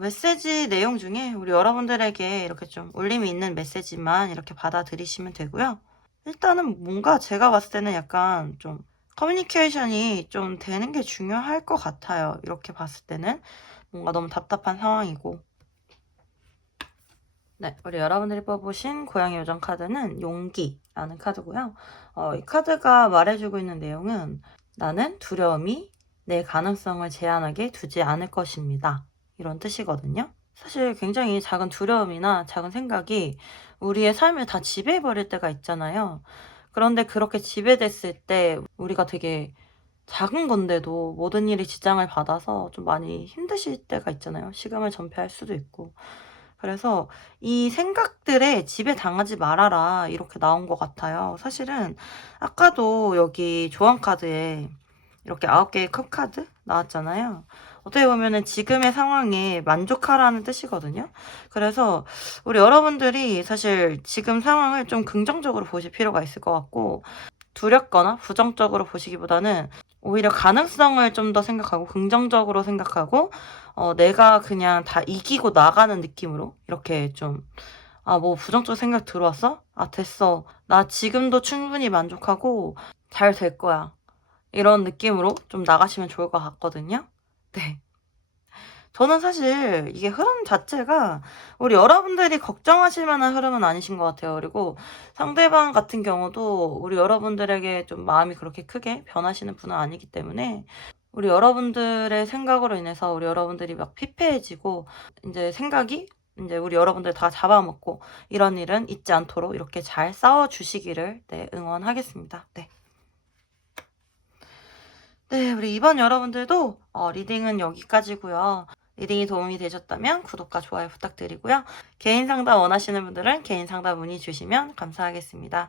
메시지 내용 중에 우리 여러분들에게 이렇게 좀 울림이 있는 메시지만 이렇게 받아들이시면 되고요. 일단은 뭔가 제가 봤을 때는 약간 좀 커뮤니케이션이 좀 되는 게 중요할 것 같아요. 이렇게 봤을 때는 뭔가 너무 답답한 상황이고. 네, 우리 여러분들이 뽑으신 고양이 요정 카드는 용기라는 카드고요. 이 카드가 말해주고 있는 내용은 나는 두려움이 내 가능성을 제한하게 두지 않을 것입니다. 이런 뜻이거든요. 사실 굉장히 작은 두려움이나 작은 생각이 우리의 삶을 다 지배해버릴 때가 있잖아요. 그런데 그렇게 지배됐을 때 우리가 되게 작은 건데도 모든 일이 지장을 받아서 좀 많이 힘드실 때가 있잖아요. 식음을 전폐할 수도 있고. 그래서 이 생각들에 지배당하지 말아라 이렇게 나온 것 같아요. 사실은 아까도 여기 조언 카드에 이렇게 9개의 컵 카드 나왔잖아요. 어떻게 보면은 지금의 상황에 만족하라는 뜻이거든요. 그래서 우리 여러분들이 사실 지금 상황을 좀 긍정적으로 보실 필요가 있을 것 같고, 두렵거나 부정적으로 보시기보다는 오히려 가능성을 좀 더 생각하고 긍정적으로 생각하고 내가 그냥 다 이기고 나가는 느낌으로 이렇게 좀 뭐 부정적 생각 들어왔어? 됐어. 나 지금도 충분히 만족하고 잘 될 거야. 이런 느낌으로 좀 나가시면 좋을 것 같거든요. 네. 저는 사실 이게 흐름 자체가 우리 여러분들이 걱정하실 만한 흐름은 아니신 것 같아요. 그리고 상대방 같은 경우도 우리 여러분들에게 좀 마음이 그렇게 크게 변하시는 분은 아니기 때문에 우리 여러분들의 생각으로 인해서 우리 여러분들이 막 피폐해지고 이제 생각이 이제 우리 여러분들 다 잡아먹고 이런 일은 있지 않도록 이렇게 잘 싸워주시기를 네, 응원하겠습니다. 네. 네, 우리 이번 여러분들도 리딩은 여기까지고요. 리딩이 도움이 되셨다면 구독과 좋아요 부탁드리고요. 개인 상담 원하시는 분들은 개인 상담 문의 주시면 감사하겠습니다.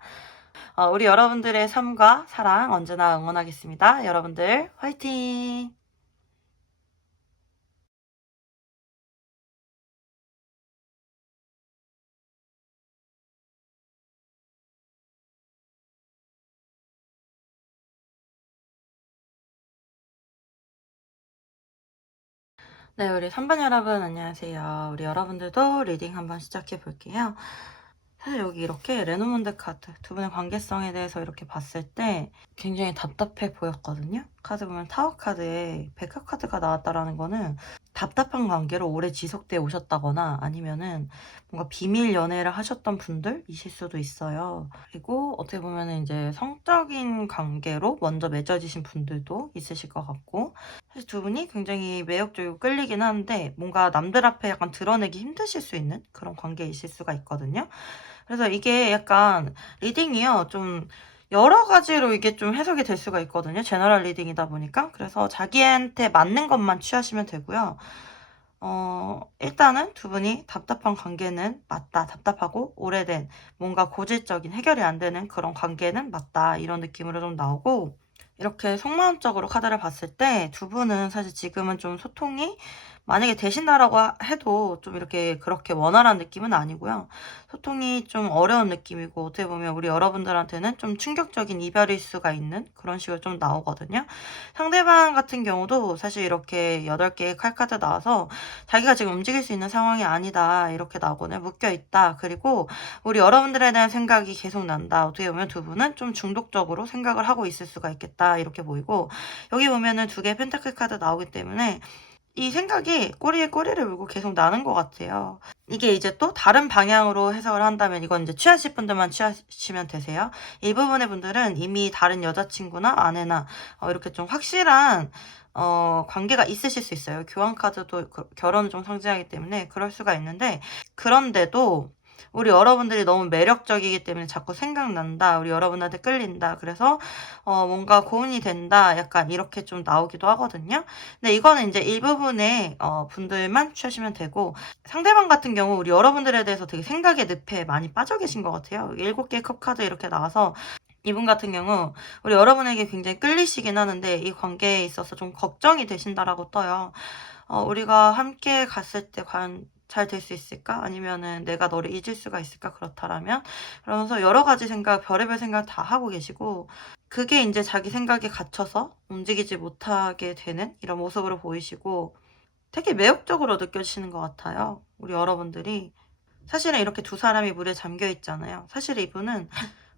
우리 여러분들의 삶과 사랑 언제나 응원하겠습니다. 여러분들 화이팅! 네, 우리 3번 여러분 안녕하세요. 우리 여러분들도 리딩 한번 시작해 볼게요. 사실 여기 이렇게 레노먼드 카드 두 분의 관계성에 대해서 이렇게 봤을 때 굉장히 답답해 보였거든요. 카드 보면 타워 카드에 백합 카드가 나왔다라는 거는 답답한 관계로 오래 지속돼 오셨다거나 아니면은 뭔가 비밀 연애를 하셨던 분들이실 수도 있어요. 그리고 어떻게 보면은 이제 성적인 관계로 먼저 맺어지신 분들도 있으실 것 같고, 사실 두 분이 굉장히 매력적이고 끌리긴 하는데 뭔가 남들 앞에 약간 드러내기 힘드실 수 있는 그런 관계이실 수가 있거든요. 그래서 이게 약간 리딩이요. 좀 여러 가지로 이게 좀 해석이 될 수가 있거든요. 제너럴 리딩이다 보니까. 그래서 자기한테 맞는 것만 취하시면 되고요. 일단은 두 분이 답답한 관계는 맞다. 답답하고 오래된 뭔가 고질적인 해결이 안 되는 그런 관계는 맞다. 이런 느낌으로 좀 나오고, 이렇게 속마음적으로 카드를 봤을 때 두 분은 사실 지금은 좀 소통이 만약에 되신다라고 해도 좀 이렇게 그렇게 원활한 느낌은 아니고요. 소통이 좀 어려운 느낌이고 어떻게 보면 우리 여러분들한테는 좀 충격적인 이별일 수가 있는 그런 식으로 좀 나오거든요. 상대방 같은 경우도 사실 이렇게 8개의 칼카드 나와서 자기가 지금 움직일 수 있는 상황이 아니다 이렇게 나오거든요. 묶여있다. 그리고 우리 여러분들에 대한 생각이 계속 난다. 어떻게 보면 두 분은 좀 중독적으로 생각을 하고 있을 수가 있겠다 이렇게 보이고, 여기 보면은 2개의 펜타클 카드 나오기 때문에 이 생각이 꼬리에 꼬리를 물고 계속 나는 것 같아요. 이게 이제 또 다른 방향으로 해석을 한다면, 이건 이제 취하실 분들만 취하시면 되세요. 이 부분의 분들은 이미 다른 여자친구나 아내나 이렇게 좀 확실한 관계가 있으실 수 있어요. 교환 카드도 결혼을 좀 상징하기 때문에 그럴 수가 있는데, 그런데도 우리 여러분들이 너무 매력적이기 때문에 자꾸 생각난다. 우리 여러분한테 끌린다. 그래서 뭔가 고민이 된다. 약간 이렇게 좀 나오기도 하거든요. 근데 이거는 이제 일부분의 분들만 취하시면 되고, 상대방 같은 경우 우리 여러분들에 대해서 되게 생각의 늪에 많이 빠져 계신 것 같아요. 7개의 컵 카드 이렇게 나와서 이분 같은 경우 우리 여러분에게 굉장히 끌리시긴 하는데 이 관계에 있어서 좀 걱정이 되신다라고 떠요. 우리가 함께 갔을 때 과연 잘 될 수 있을까? 아니면은 내가 너를 잊을 수가 있을까? 그렇다라면? 그러면서 여러 가지 생각, 별의별 생각 다 하고 계시고, 그게 이제 자기 생각에 갇혀서 움직이지 못하게 되는 이런 모습으로 보이시고, 되게 매혹적으로 느껴지시는 것 같아요. 우리 여러분들이. 사실은 이렇게 두 사람이 물에 잠겨 있잖아요. 사실 이분은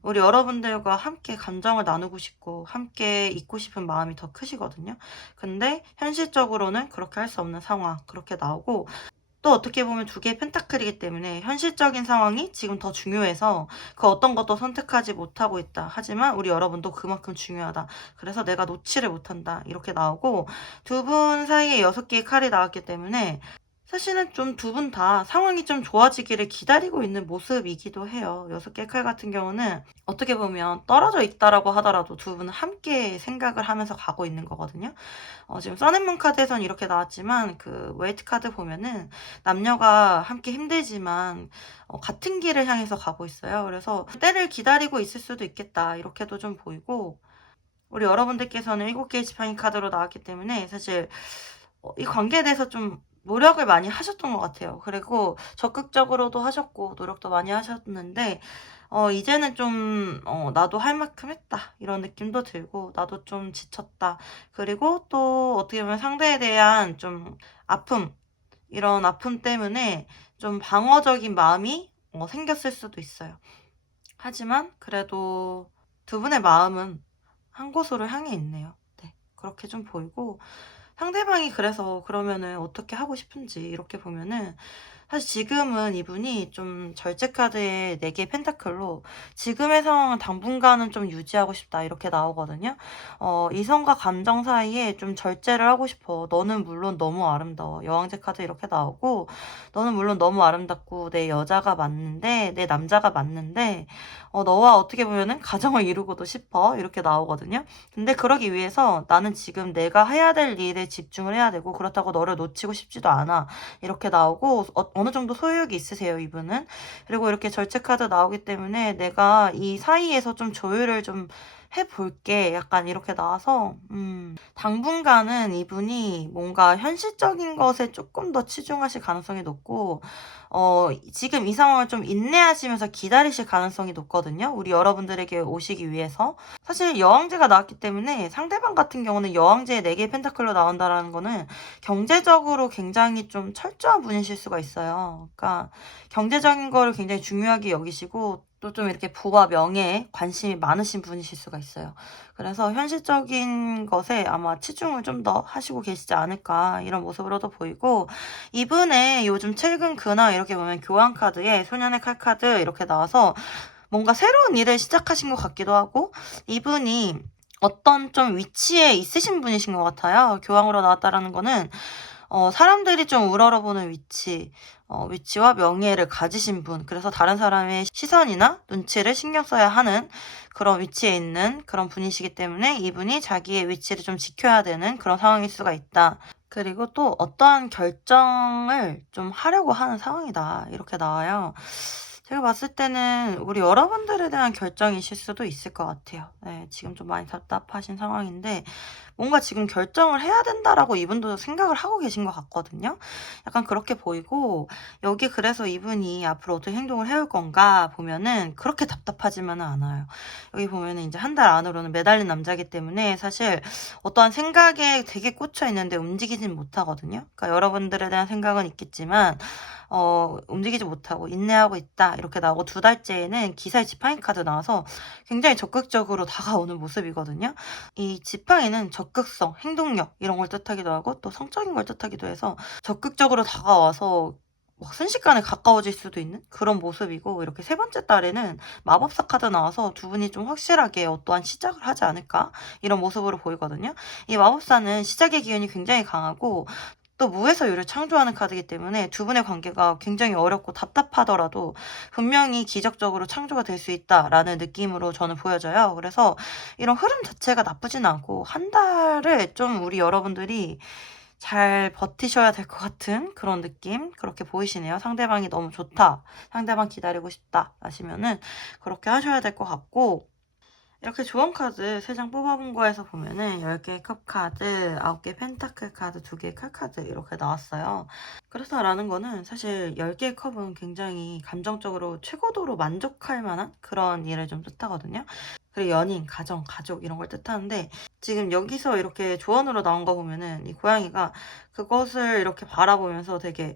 우리 여러분들과 함께 감정을 나누고 싶고 함께 있고 싶은 마음이 더 크시거든요. 근데 현실적으로는 그렇게 할 수 없는 상황, 그렇게 나오고, 또 어떻게 보면 2개의 펜타클이기 때문에 현실적인 상황이 지금 더 중요해서 그 어떤 것도 선택하지 못하고 있다. 하지만 우리 여러분도 그만큼 중요하다. 그래서 내가 놓지를 못한다. 이렇게 나오고, 두 분 사이에 6개의 칼이 나왔기 때문에 사실은 좀 두 분 다 상황이 좀 좋아지기를 기다리고 있는 모습이기도 해요. 6개의 칼 같은 경우는 어떻게 보면 떨어져 있다라고 하더라도 두 분은 함께 생각을 하면서 가고 있는 거거든요. 지금 써낸문 카드에선 이렇게 나왔지만 그 웨이트 카드 보면은 남녀가 함께 힘들지만 같은 길을 향해서 가고 있어요. 그래서 때를 기다리고 있을 수도 있겠다 이렇게도 좀 보이고, 우리 여러분들께서는 7개의 지팡이 카드로 나왔기 때문에 사실 이 관계에 대해서 좀 노력을 많이 하셨던 것 같아요. 그리고 적극적으로도 하셨고 노력도 많이 하셨는데 이제는 좀 '나도 할 만큼 했다.' 이런 느낌도 들고 '나도 좀 지쳤다.' 그리고 또 어떻게 보면 상대에 대한 좀 아픔, 이런 아픔 때문에 좀 방어적인 마음이 생겼을 수도 있어요. 하지만 그래도 두 분의 마음은 한 곳으로 향해 있네요. 네. 그렇게 좀 보이고, 상대방이 그래서 그러면은 어떻게 하고 싶은지 이렇게 보면은, 사실 지금은 이분이 좀 절제 카드에 4개 펜타클로 지금의 상황은 당분간은 좀 유지하고 싶다 이렇게 나오거든요. 이성과 감정 사이에 좀 절제를 하고 싶어. 너는 물론 너무 아름다워. 여왕제 카드 이렇게 나오고, 너는 물론 너무 아름답고 내 여자가 맞는데, 내 남자가 맞는데 너와 어떻게 보면은 가정을 이루고도 싶어 이렇게 나오거든요. 근데 그러기 위해서 나는 지금 내가 해야 될 일에 집중을 해야 되고, 그렇다고 너를 놓치고 싶지도 않아 이렇게 나오고, 어느 정도 소유욕이 있으세요 이분은. 그리고 이렇게 절제 카드 나오기 때문에 내가 이 사이에서 좀 조율을 좀 해볼게 약간 이렇게 나와서 당분간은 이분이 뭔가 현실적인 것에 조금 더 치중하실 가능성이 높고, 지금 이 상황을 좀 인내하시면서 기다리실 가능성이 높거든요. 우리 여러분들에게 오시기 위해서. 사실 여왕제가 나왔기 때문에 상대방 같은 경우는 여왕제의 4개의 펜타클로 나온다라는 거는 경제적으로 굉장히 좀 철저한 분이실 수가 있어요. 그러니까 경제적인 거를 굉장히 중요하게 여기시고, 또 좀 이렇게 부와 명예에 관심이 많으신 분이실 수가 있어요. 그래서 현실적인 것에 아마 치중을 좀 더 하시고 계시지 않을까 이런 모습으로도 보이고, 이분의 요즘 최근 근황 이렇게 보면 교환 카드에 소년의 칼 카드 이렇게 나와서 뭔가 새로운 일을 시작하신 것 같기도 하고, 이분이 어떤 좀 위치에 있으신 분이신 것 같아요. 교황으로 나왔다라는 거는 사람들이 좀 우러러보는 위치, 위치와 명예를 가지신 분, 그래서 다른 사람의 시선이나 눈치를 신경 써야 하는 그런 위치에 있는 그런 분이시기 때문에 이분이 자기의 위치를 좀 지켜야 되는 그런 상황일 수가 있다. 그리고 또 어떠한 결정을 좀 하려고 하는 상황이다. 이렇게 나와요. 제가 봤을 때는 우리 여러분들에 대한 결정이실 수도 있을 것 같아요. 네, 지금 좀 많이 답답하신 상황인데, 뭔가 지금 결정을 해야 된다라고 이분도 생각을 하고 계신 것 같거든요. 약간 그렇게 보이고, 여기 그래서 이분이 앞으로 어떻게 행동을 해올 건가 보면은 그렇게 답답하지만은 않아요. 여기 보면은 이제 한 달 안으로는 매달린 남자이기 때문에 사실 어떠한 생각에 되게 꽂혀 있는데 움직이진 못하거든요. 그러니까 여러분들에 대한 생각은 있겠지만 움직이지 못하고 인내하고 있다 이렇게 나오고, 두 달째에는 기사의 지팡이 카드 나와서 굉장히 적극적으로 다가오는 모습이거든요. 이 지팡이는 적극성, 행동력 이런 걸 뜻하기도 하고 또 성적인 걸 뜻하기도 해서 적극적으로 다가와서 막 순식간에 가까워질 수도 있는 그런 모습이고, 이렇게 세 번째 달에는 마법사 카드 나와서 두 분이 좀 확실하게 어떠한 시작을 하지 않을까 이런 모습으로 보이거든요. 이 마법사는 시작의 기운이 굉장히 강하고 또 무에서 유를 창조하는 카드이기 때문에 두 분의 관계가 굉장히 어렵고 답답하더라도 분명히 기적적으로 창조가 될 수 있다라는 느낌으로 저는 보여져요. 그래서 이런 흐름 자체가 나쁘진 않고 한 달을 좀 우리 여러분들이 잘 버티셔야 될 것 같은 그런 느낌, 그렇게 보이시네요. 상대방이 너무 좋다, 상대방 기다리고 싶다 하시면은 그렇게 하셔야 될 것 같고, 이렇게 조언 카드 3장 뽑아본 거에서 보면은 10개의 컵 카드, 9개의 펜타클 카드, 2개의 칼 카드 이렇게 나왔어요. 그렇다라는 거는 사실 10개의 컵은 굉장히 감정적으로 최고도로 만족할 만한 그런 일을 좀 뜻하거든요. 그리고 연인, 가정, 가족 이런 걸 뜻하는데, 지금 여기서 이렇게 조언으로 나온 거 보면은 이 고양이가 그것을 이렇게 바라보면서 되게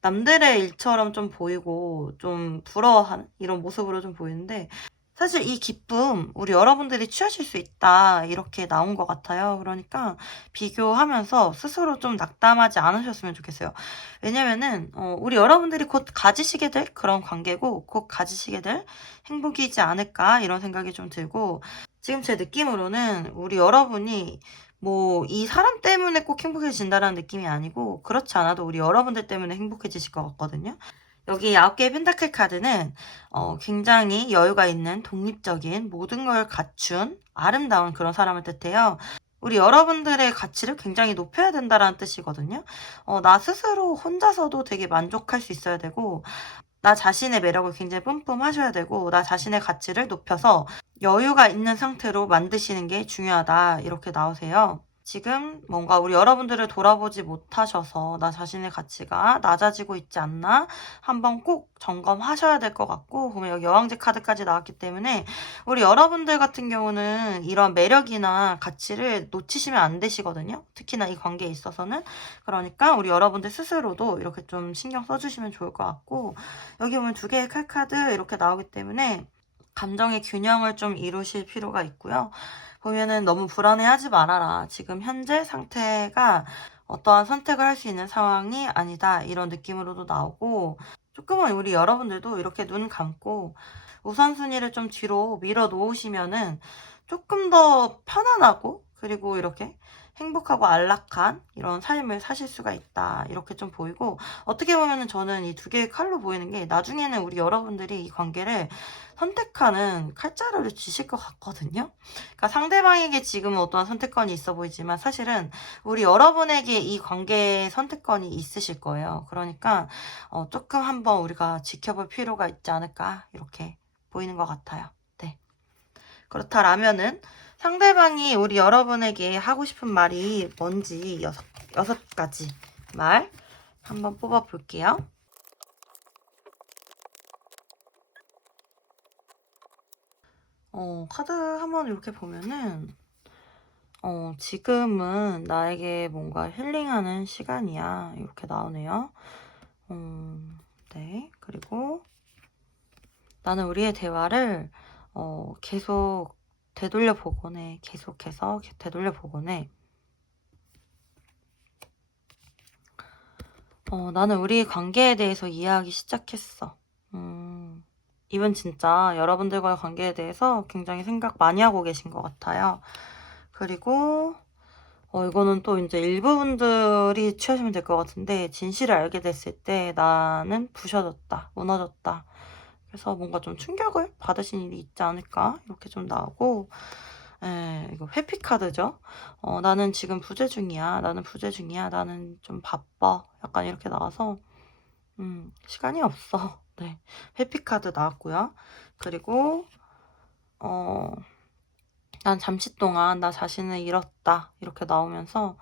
남들의 일처럼 좀 보이고 좀 부러워하는 이런 모습으로 좀 보이는데, 사실 이 기쁨 우리 여러분들이 취하실 수 있다 이렇게 나온 것 같아요. 그러니까 비교하면서 스스로 좀 낙담하지 않으셨으면 좋겠어요. 왜냐면은 우리 여러분들이 곧 가지시게 될 그런 관계고 곧 가지시게 될 행복이지 않을까 이런 생각이 좀 들고, 지금 제 느낌으로는 우리 여러분이 뭐 이 사람 때문에 꼭 행복해진다라는 느낌이 아니고, 그렇지 않아도 우리 여러분들 때문에 행복해지실 것 같거든요. 여기 9개의 펜타클 카드는 굉장히 여유가 있는 독립적인 모든 걸 갖춘 아름다운 그런 사람을 뜻해요. 우리 여러분들의 가치를 굉장히 높여야 된다라는 뜻이거든요. 나 스스로 혼자서도 되게 만족할 수 있어야 되고, 나 자신의 매력을 굉장히 뿜뿜하셔야 되고, 나 자신의 가치를 높여서 여유가 있는 상태로 만드시는 게 중요하다 이렇게 나오세요. 지금 뭔가 우리 여러분들을 돌아보지 못하셔서 나 자신의 가치가 낮아지고 있지 않나 한번 꼭 점검하셔야 될 것 같고, 보면 여기 여왕제 카드까지 나왔기 때문에 우리 여러분들 같은 경우는 이런 매력이나 가치를 놓치시면 안 되시거든요. 특히나 이 관계에 있어서는. 그러니까 우리 여러분들 스스로도 이렇게 좀 신경 써주시면 좋을 것 같고, 여기 보면 2개의 칼카드 이렇게 나오기 때문에 감정의 균형을 좀 이루실 필요가 있고요. 보면은 너무 불안해하지 말아라. 지금 현재 상태가 어떠한 선택을 할 수 있는 상황이 아니다. 이런 느낌으로도 나오고, 조금은 우리 여러분들도 이렇게 눈 감고 우선순위를 좀 뒤로 밀어 놓으시면은 조금 더 편안하고, 그리고 이렇게 행복하고 안락한 이런 삶을 사실 수가 있다. 이렇게 좀 보이고, 어떻게 보면은 저는 이 2개의 칼로 보이는 게 나중에는 우리 여러분들이 이 관계를 선택하는 칼자루를 쥐실 것 같거든요. 그러니까 상대방에게 지금은 어떠한 선택권이 있어 보이지만 사실은 우리 여러분에게 이 관계의 선택권이 있으실 거예요. 그러니까 조금 한번 우리가 지켜볼 필요가 있지 않을까 이렇게 보이는 것 같아요. 네. 그렇다라면은 상대방이 우리 여러분에게 하고 싶은 말이 뭔지 여섯 가지 말 한번 뽑아 볼게요. 카드 한번 이렇게 보면은 지금은 나에게 뭔가 힐링하는 시간이야 이렇게 나오네요. 네. 그리고 나는 우리의 대화를 계속 되돌려 보곤 해. 계속해서 되돌려 보곤 해. 나는 우리의 관계에 대해서 이해하기 시작했어. 이분 진짜 여러분들과의 관계에 대해서 굉장히 생각 많이 하고 계신 것 같아요. 그리고 이거는 또 이제 일부분들이 취하시면 될 것 같은데, 진실을 알게 됐을 때 나는 부셔졌다, 무너졌다. 그래서 뭔가 좀 충격을 받으신 일이 있지 않을까 이렇게 좀 나오고, 이거 회피 카드죠. 나는 지금 부재 중이야. 나는 부재 중이야. 나는 좀 바빠. 약간 이렇게 나와서 시간이 없어. 네. 회피 카드 나왔고요. 그리고 난 잠시 동안 나 자신을 잃었다. 이렇게 나오면서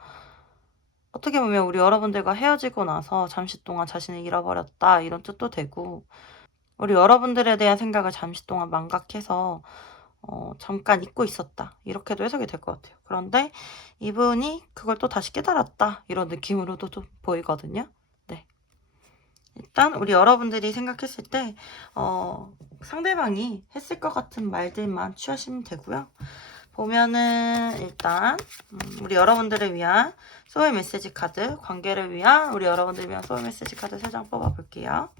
어떻게 보면 우리 여러분들과 헤어지고 나서 잠시 동안 자신을 잃어버렸다. 이런 뜻도 되고 우리 여러분들에 대한 생각을 잠시 동안 망각해서 잠깐 잊고 있었다. 이렇게도 해석이 될 것 같아요. 그런데 이분이 그걸 또 다시 깨달았다. 이런 느낌으로도 좀 보이거든요. 네. 일단 우리 여러분들이 생각했을 때 상대방이 했을 것 같은 말들만 취하시면 되고요. 보면은 일단 우리 여러분들을 위한 소울 메시지 카드, 관계를 위한 우리 여러분들을 위한 소울 메시지 카드 3장 뽑아볼게요.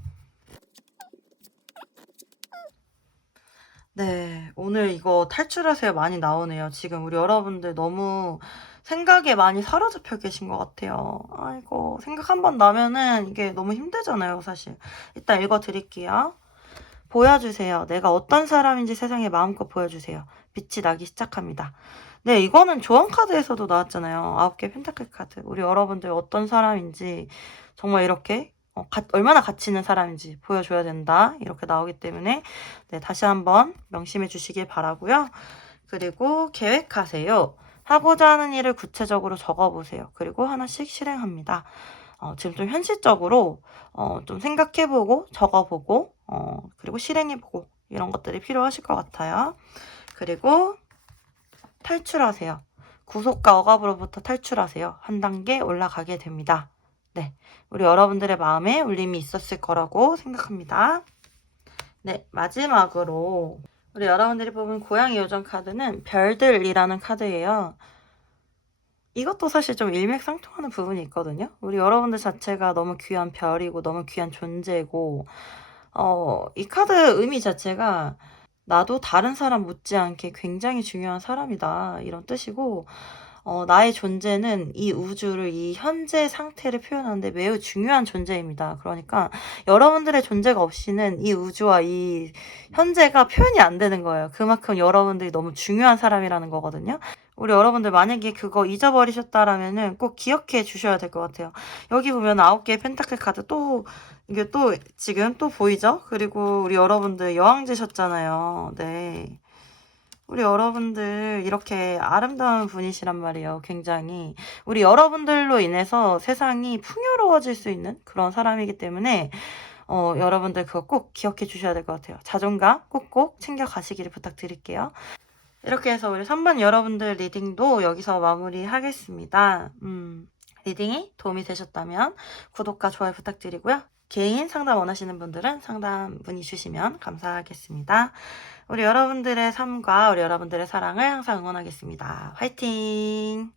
네, 오늘 이거 탈출하세요 많이 나오네요. 지금 우리 여러분들 너무 생각에 많이 사로잡혀 계신 것 같아요. 아이고, 생각 한 번 나면은 이게 너무 힘들잖아요, 사실. 일단 읽어드릴게요. 보여주세요. 내가 어떤 사람인지 세상에 마음껏 보여주세요. 빛이 나기 시작합니다. 네, 이거는 조언 카드에서도 나왔잖아요. 9개 펜타클 카드. 우리 여러분들 어떤 사람인지 정말 이렇게 얼마나 가치 있는 사람인지 보여줘야 된다. 이렇게 나오기 때문에 네, 다시 한번 명심해 주시길 바라고요. 그리고 계획하세요. 하고자 하는 일을 구체적으로 적어보세요. 그리고 하나씩 실행합니다. 지금 좀 현실적으로 좀 생각해보고 적어보고 그리고 실행해보고 이런 것들이 필요하실 것 같아요. 그리고 탈출하세요. 구속과 억압으로부터 탈출하세요. 한 단계 올라가게 됩니다. 네, 우리 여러분들의 마음에 울림이 있었을 거라고 생각합니다. 네, 마지막으로 우리 여러분들이 뽑은 고양이 요정 카드는 별들이라는 카드예요. 이것도 사실 좀 일맥상통하는 부분이 있거든요. 우리 여러분들 자체가 너무 귀한 별이고 너무 귀한 존재고 이 카드 의미 자체가 나도 다른 사람 못지않게 굉장히 중요한 사람이다 이런 뜻이고 나의 존재는 이 우주를 이 현재 상태를 표현하는데 매우 중요한 존재입니다. 그러니까 여러분들의 존재가 없이는 이 우주와 이 현재가 표현이 안 되는 거예요. 그만큼 여러분들이 너무 중요한 사람이라는 거거든요. 우리 여러분들 만약에 그거 잊어버리셨다라면은 꼭 기억해 주셔야 될 것 같아요. 여기 보면 9개의 펜타클 카드 또 이게 또 지금 또 보이죠? 그리고 우리 여러분들 여왕제셨잖아요. 네. 우리 여러분들 이렇게 아름다운 분이시란 말이에요. 굉장히. 우리 여러분들로 인해서 세상이 풍요로워질 수 있는 그런 사람이기 때문에 여러분들 그거 꼭 기억해 주셔야 될 것 같아요. 자존감 꼭꼭 챙겨 가시기를 부탁드릴게요. 이렇게 해서 우리 3번 여러분들 리딩도 여기서 마무리하겠습니다. 리딩이 도움이 되셨다면 구독과 좋아요 부탁드리고요. 개인 상담 원하시는 분들은 상담 문의 주시면 감사하겠습니다. 우리 여러분들의 삶과 우리 여러분들의 사랑을 항상 응원하겠습니다. 화이팅!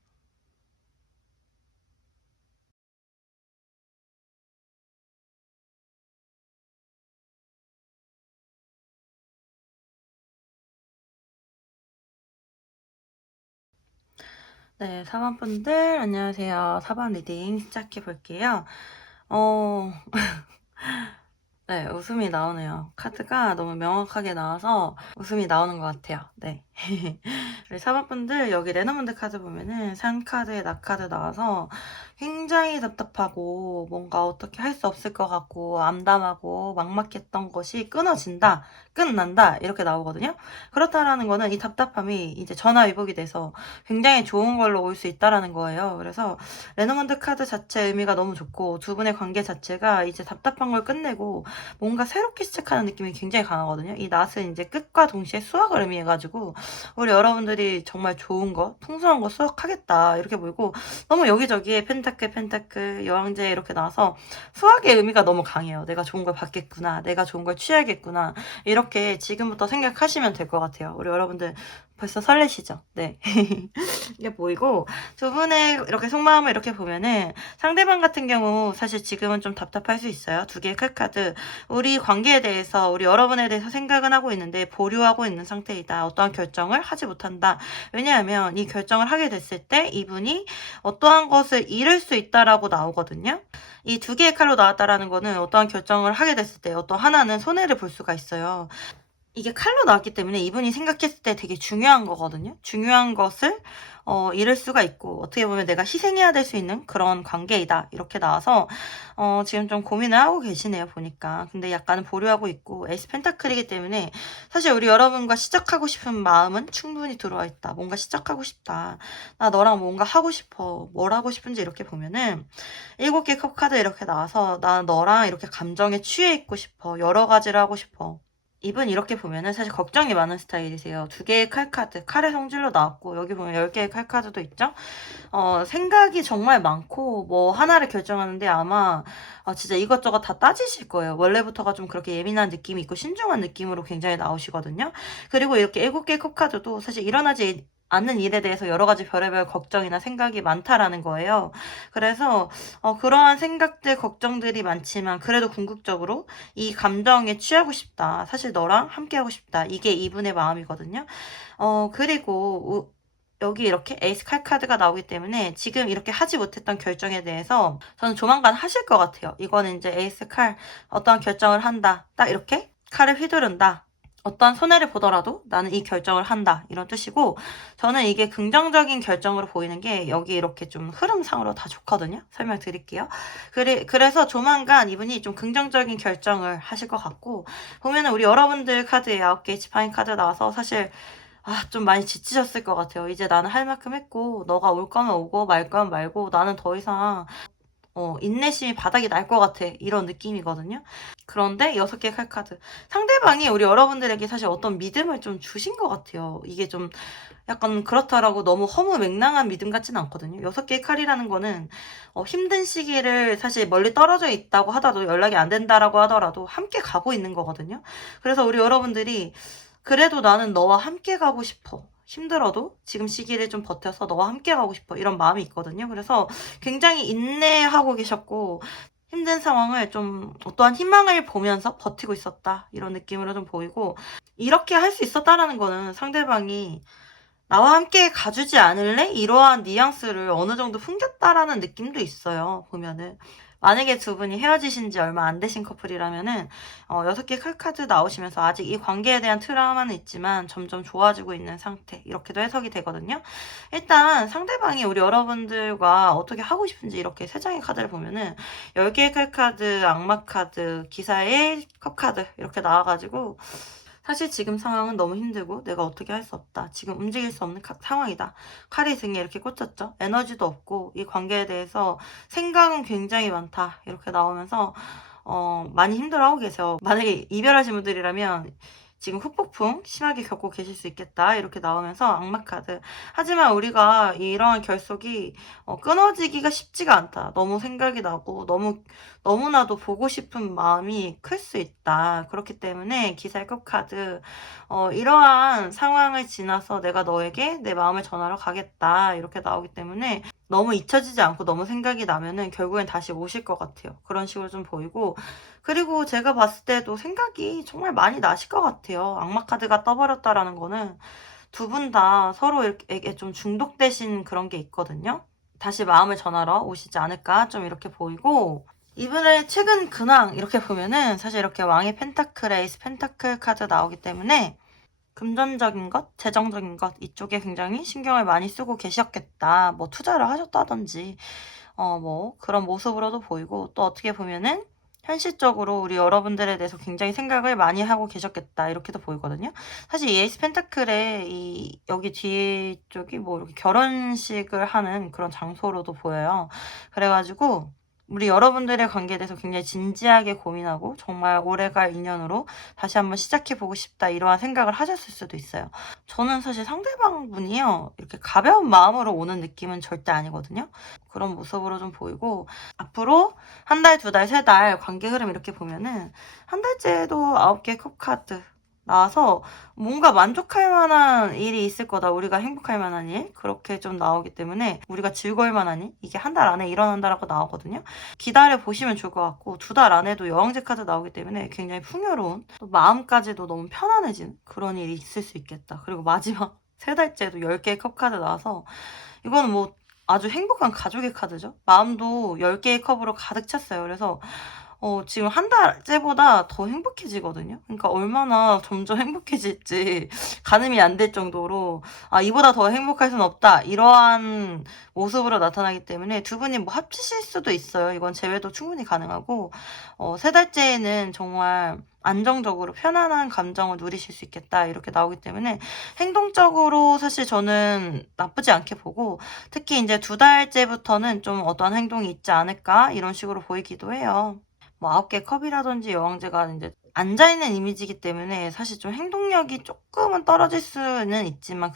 네, 4번 분들 안녕하세요. 4번 리딩 시작해 볼게요. 네, 웃음이 나오네요. 카드가 너무 명확하게 나와서 웃음이 나오는 것 같아요. 네. 우리 사모분들 여기 레너먼드 카드 보면은 산 카드에 나 카드 나와서 굉장히 답답하고 뭔가 어떻게 할 수 없을 것 같고 암담하고 막막했던 것이 끊어진다, 끝난다 이렇게 나오거든요. 그렇다라는 거는 이 답답함이 이제 전화위복이 돼서 굉장히 좋은 걸로 올 수 있다라는 거예요. 그래서 레너먼드 카드 자체 의미가 너무 좋고 두 분의 관계 자체가 이제 답답한 걸 끝내고 뭔가 새롭게 시작하는 느낌이 굉장히 강하거든요. 이 낫은 이제 끝과 동시에 수확을 의미해가지고 우리 여러분들이 정말 좋은 거, 풍성한 거 수확하겠다 이렇게 보이고 너무 여기저기에 펜타클, 여왕제 이렇게 나와서 수확의 의미가 너무 강해요. 내가 좋은 걸 받겠구나, 내가 좋은 걸 취하겠구나 이렇게 지금부터 생각하시면 될 것 같아요. 우리 여러분들 벌써 설레시죠? 네. 이게 보이고 두 분의 이렇게 속마음을 이렇게 보면은 상대방 같은 경우 사실 지금은 좀 답답할 수 있어요. 두 개의 칼카드 우리 관계에 대해서 우리 여러분에 대해서 생각은 하고 있는데 보류하고 있는 상태이다. 어떠한 결정을 하지 못한다. 왜냐하면 이 결정을 하게 됐을 때 이분이 어떠한 것을 잃을 수 있다라고 나오거든요. 이 두 개의 칼로 나왔다라는 거는 어떠한 결정을 하게 됐을 때 어떤 하나는 손해를 볼 수가 있어요. 이게 칼로 나왔기 때문에 이분이 생각했을 때 되게 중요한 거거든요. 중요한 것을 잃을 수가 있고 어떻게 보면 내가 희생해야 될 수 있는 그런 관계이다. 이렇게 나와서 지금 좀 고민을 하고 계시네요. 보니까. 근데 약간은 보류하고 있고 에이스 펜타클이기 때문에 사실 우리 여러분과 시작하고 싶은 마음은 충분히 들어와 있다. 뭔가 시작하고 싶다. 나 너랑 뭔가 하고 싶어. 뭘 하고 싶은지 이렇게 보면은 7개 컵 카드 이렇게 나와서 나 너랑 이렇게 감정에 취해 있고 싶어. 여러 가지를 하고 싶어. 이분 이렇게 보면은 사실 걱정이 많은 스타일이세요. 2개의 칼카드, 칼의 성질로 나왔고 여기 보면 10개의 칼카드도 있죠? 생각이 정말 많고 뭐 하나를 결정하는데 아마 진짜 이것저것 다 따지실 거예요. 원래부터가 좀 그렇게 예민한 느낌이 있고 신중한 느낌으로 굉장히 나오시거든요. 그리고 이렇게 7개의 컵카드도 사실 일어나지 않는 일에 대해서 여러 가지 별의별 걱정이나 생각이 많다라는 거예요. 그래서 그러한 생각들, 걱정들이 많지만 그래도 궁극적으로 이 감정에 취하고 싶다. 사실 너랑 함께하고 싶다. 이게 이분의 마음이거든요. 그리고 여기 이렇게 에이스 칼 카드가 나오기 때문에 지금 이렇게 하지 못했던 결정에 대해서 저는 조만간 하실 것 같아요. 이거는 이제 에이스 칼 어떠한 결정을 한다. 딱 이렇게 칼을 휘두른다. 어떠한 손해를 보더라도 나는 이 결정을 한다. 이런 뜻이고 저는 이게 긍정적인 결정으로 보이는 게 여기 이렇게 좀 흐름상으로 다 좋거든요. 설명드릴게요. 그래서 조만간 이분이 좀 긍정적인 결정을 하실 것 같고 보면은 우리 여러분들 카드에 9개 지파인 카드 나와서 사실 좀 많이 지치셨을 것 같아요. 이제 나는 할 만큼 했고 너가 올 거면 오고 말 거면 말고 나는 더 이상 인내심이 바닥이 날 것 같아. 이런 느낌이거든요. 그런데 6개 칼카드. 상대방이 우리 여러분들에게 사실 어떤 믿음을 좀 주신 것 같아요. 이게 좀 약간 그렇다라고 너무 허무맹랑한 믿음 같지는 않거든요. 6개의 칼이라는 거는 힘든 시기를 사실 멀리 떨어져 있다고 하더라도 연락이 안 된다라고 하더라도 함께 가고 있는 거거든요. 그래서 우리 여러분들이 그래도 나는 너와 함께 가고 싶어. 힘들어도 지금 시기를 좀 버텨서 너와 함께 가고 싶어. 이런 마음이 있거든요. 그래서 굉장히 인내하고 계셨고 힘든 상황을 좀 어떠한 희망을 보면서 버티고 있었다. 이런 느낌으로 좀 보이고 이렇게 할 수 있었다라는 거는 상대방이 나와 함께 가주지 않을래? 이러한 뉘앙스를 어느 정도 풍겼다라는 느낌도 있어요. 보면은. 만약에 두 분이 헤어지신 지 얼마 안 되신 커플이라면은 6개 칼카드 나오시면서 아직 이 관계에 대한 트라우마는 있지만 점점 좋아지고 있는 상태 이렇게도 해석이 되거든요. 일단 상대방이 우리 여러분들과 어떻게 하고 싶은지 이렇게 3장의 카드를 보면은 10개의 칼카드, 악마 카드, 기사의 컵카드 이렇게 나와가지고 사실 지금 상황은 너무 힘들고 내가 어떻게 할 수 없다. 지금 움직일 수 없는 상황이다. 칼이 등에 이렇게 꽂혔죠. 에너지도 없고 이 관계에 대해서 생각은 굉장히 많다. 이렇게 나오면서 많이 힘들어하고 계세요. 만약에 이별하신 분들이라면 지금 후폭풍 심하게 겪고 계실 수 있겠다. 이렇게 나오면서 악마 카드. 하지만 우리가 이러한 결속이 끊어지기가 쉽지가 않다. 너무 생각이 나고 너무나도 보고 싶은 마음이 클 수 있다. 그렇기 때문에 기사의 컵 카드 이러한 상황을 지나서 내가 너에게 내 마음을 전하러 가겠다. 이렇게 나오기 때문에 너무 잊혀지지 않고 너무 생각이 나면은 결국엔 다시 오실 것 같아요. 그런 식으로 좀 보이고 그리고 제가 봤을 때도 생각이 정말 많이 나실 것 같아요. 악마 카드가 떠버렸다라는 거는 두 분 다 서로에게 좀 중독되신 그런 게 있거든요. 다시 마음을 전하러 오시지 않을까 좀 이렇게 보이고 이분의 최근 근황 이렇게 보면은 사실 이렇게 왕의 펜타클, 에이스 펜타클 카드 나오기 때문에 금전적인 것, 재정적인 것 이쪽에 굉장히 신경을 많이 쓰고 계셨겠다. 뭐 투자를 하셨다든지 뭐 그런 모습으로도 보이고 또 어떻게 보면은 현실적으로 우리 여러분들에 대해서 굉장히 생각을 많이 하고 계셨겠다 이렇게도 보이거든요. 사실 이 에이스 펜타클의 이 여기 뒤쪽이 뭐 이렇게 결혼식을 하는 그런 장소로도 보여요. 그래가지고 우리 여러분들의 관계에 대해서 굉장히 진지하게 고민하고 정말 오래갈 인연으로 다시 한번 시작해보고 싶다 이러한 생각을 하셨을 수도 있어요. 저는 사실 상대방 분이요 이렇게 가벼운 마음으로 오는 느낌은 절대 아니거든요. 그런 모습으로 좀 보이고 앞으로 한 달, 2달, 3달 관계 흐름 이렇게 보면은 한 달째도 9개 컵 카드 나와서 뭔가 만족할 만한 일이 있을 거다. 우리가 행복할 만한 일. 그렇게 좀 나오기 때문에 우리가 즐거울 만한 일. 이게 한 달 안에 일어난다라고 나오거든요. 기다려 보시면 좋을 것 같고 2달 안에도 여왕제 카드 나오기 때문에 굉장히 풍요로운 또 마음까지도 너무 편안해지는 그런 일이 있을 수 있겠다. 그리고 마지막 3달째도 10개의 컵 카드 나와서 이거는 뭐 아주 행복한 가족의 카드죠. 마음도 10개의 컵으로 가득 찼어요. 그래서 지금 한 달째보다 더 행복해지거든요. 그러니까 얼마나 점점 행복해질지 가늠이 안 될 정도로 '아 이보다 더 행복할 수는 없다.' 이러한 모습으로 나타나기 때문에 두 분이 뭐 합치실 수도 있어요. 이건 재회도 충분히 가능하고 3달째에는 정말 안정적으로 편안한 감정을 누리실 수 있겠다 이렇게 나오기 때문에 행동적으로 사실 저는 나쁘지 않게 보고, 특히 인제 2달째부터는 좀 '어떠한 행동이 있지 않을까?' 이런 식으로 보이기도 해요. 뭐 9개 컵이라든지 여왕제가 인제 앉아 있는 이미지이기 때문에 사실 좀 행동력이 쪼끔은 떨어질 수는 있지만,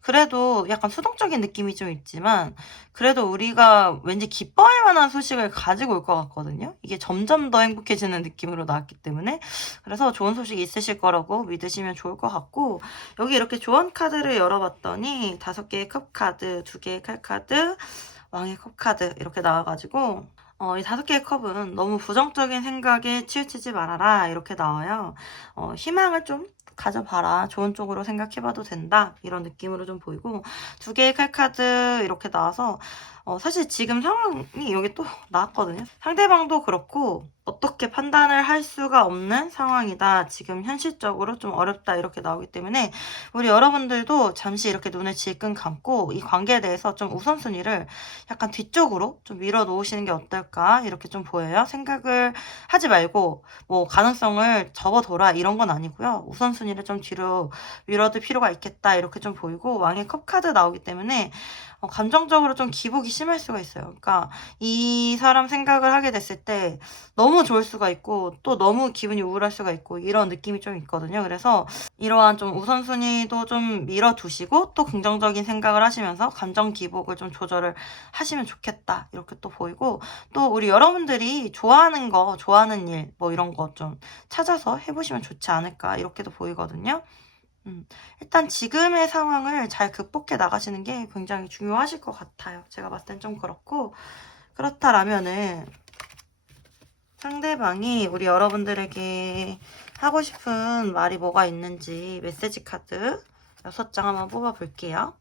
그래도 약간 수동적인 느낌이 좀 있지만, 그래도 우리가 왠지 기뻐할 만한 소식을 가지고 올 것 같거든요. 이게 점점 더 행복해지는 느낌으로 나왔기 때문에. 그래서 좋은 소식이 있으실 거라고 믿으시면 좋을 것 같고, 여기 이렇게 조언 카드를 열어 봤더니 5개의 컵 카드, 2개의 칼 카드, 왕의 컵 카드 이렇게 나와 가지고 이 5개의 컵은 "너무 부정적인 생각에 치우치지 말아라." 이렇게 나와요. "희망을 좀 가져봐라. 좋은 쪽으로 생각해 봐도 된다." 이런 느낌으로 좀 보이고, 2개의 칼카드 이렇게 나와서 사실 지금 상황이 여기 또 나왔거든요. 상대방도 그렇고 "어떻게 판단을 할 수가 없는 상황이다. 지금 현실적으로 좀 어렵다." 이렇게 나오기 때문에 우리 여러분들도 잠시 이렇게 눈을 질끈 감고 이 관계에 대해서 좀 우선순위를 약간 뒤쪽으로 좀 밀어 놓으시는 게 어떨까 이렇게 좀 보여요. 생각을 하지 말고 뭐 가능성을 접어둬라 이런 건 아니고요. 우선순위를 좀 뒤로 밀어둘 필요가 있겠다 이렇게 좀 보이고, 왕의 컵 카드 나오기 때문에 감정적으로 좀 기복이 심할 수가 있어요. 그러니까 이 사람 생각을 하게 됐을 때 너무 좋을 수가 있고 또 너무 기분이 우울할 수가 있고 이런 느낌이 좀 있거든요. 그래서 이러한 좀 우선순위도 좀 밀어 두시고 또 긍정적인 생각을 하시면서 감정 기복을 좀 조절을 하시면 좋겠다 이렇게 또 보이고, 또 우리 여러분들이 좋아하는 거, 좋아하는 일 뭐 이런 거 좀 찾아서 해 보시면 좋지 않을까 이렇게도 보이거든요. 일단 지금의 상황을 잘 극복해 나가시는 게 굉장히 중요하실 것 같아요. 제가 봤을 땐 좀 그렇고, 그렇다라면은 상대방이 우리 여러분들에게 하고 싶은 말이 뭐가 있는지 메시지 카드 6장 한번 뽑아 볼게요.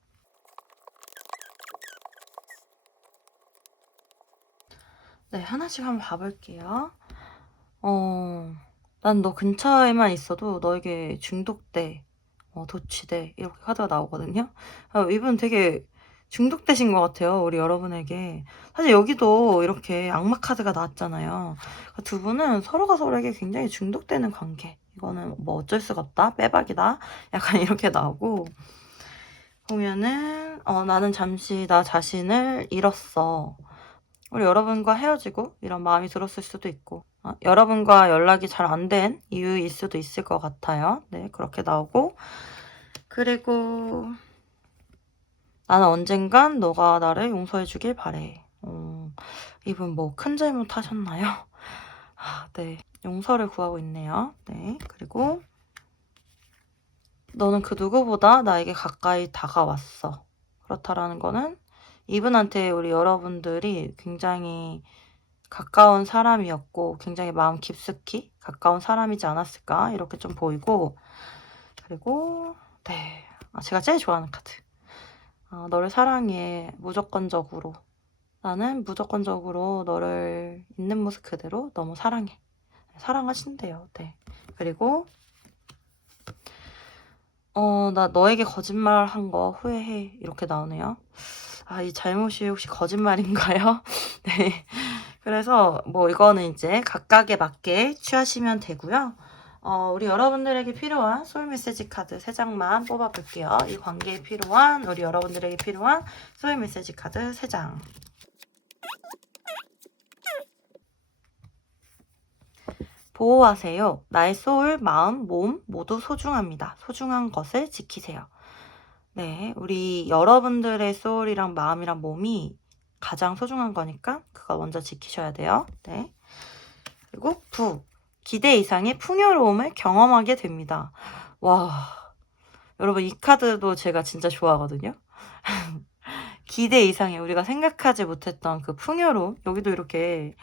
네, 하나씩 한번 봐 볼게요. "난 너 근처에만 있어도 너에게 중독돼. 도취돼." 이렇게 카드가 나오거든요. 이분 되게 중독되신 것 같아요, 우리 여러분에게. 사실 여기도 이렇게 악마 카드가 나왔잖아요. 두 분은 서로가 서로에게 굉장히 중독되는 관계. 이거는 뭐 어쩔 수가 없다, 빼박이다. 약간 이렇게 나오고, 보면은 "나는 잠시 나 자신을 잃었어." 우리 여러분과 헤어지고 이런 마음이 들었을 수도 있고, 여러분과 연락이 잘 안 된 이유일 수도 있을 것 같아요. 네, 그렇게 나오고, 그리고 "나는 언젠간 너가 나를 용서해 주길 바래." 이분 뭐 큰 잘못하셨나요? 네. 용서를 구하고 있네요. 네. 그리고 "너는 그 누구보다 나에게 가까이 다가왔어." 그렇다라는 거는 이분한테 우리 여러분들이 굉장히 가까운 사람이었고 굉장히 마음 깊숙이 가까운 사람이지 않았을까 이렇게 좀 보이고, 그리고 네. 제가 제일 좋아하는 카드. "너를 사랑해. 무조건적으로. 나는 무조건적으로 너를 있는 모습 그대로 너무 사랑해." 사랑하신대요. 네. 그리고 "나 너에게 거짓말한 거 후회해." 이렇게 나오네요. 이 잘못이 혹시 거짓말인가요? 네. 그래서 뭐 이거는 이제 각각에 맞게 취하시면 되고요. 우리 여러분들에게 필요한 소울 메시지 카드 3장만 뽑아 볼게요. 이 관계에 필요한, 우리 여러분들에게 필요한 소울 메시지 카드 3장. 보호하세요. 나의 소울, 마음, 몸 모두 소중합니다. 소중한 것을 지키세요. 네, 우리 여러분들의 소울이랑 마음이랑 몸이 가장 소중한 거니까 그거 먼저 지키셔야 돼요. 네. 그리고 기대 이상의 풍요로움을 경험하게 됩니다. 와, 여러분 이 카드도 제가 진짜 좋아하거든요. 기대 이상의 우리가 생각하지 못했던 그 풍요로움, 여기도 이렇게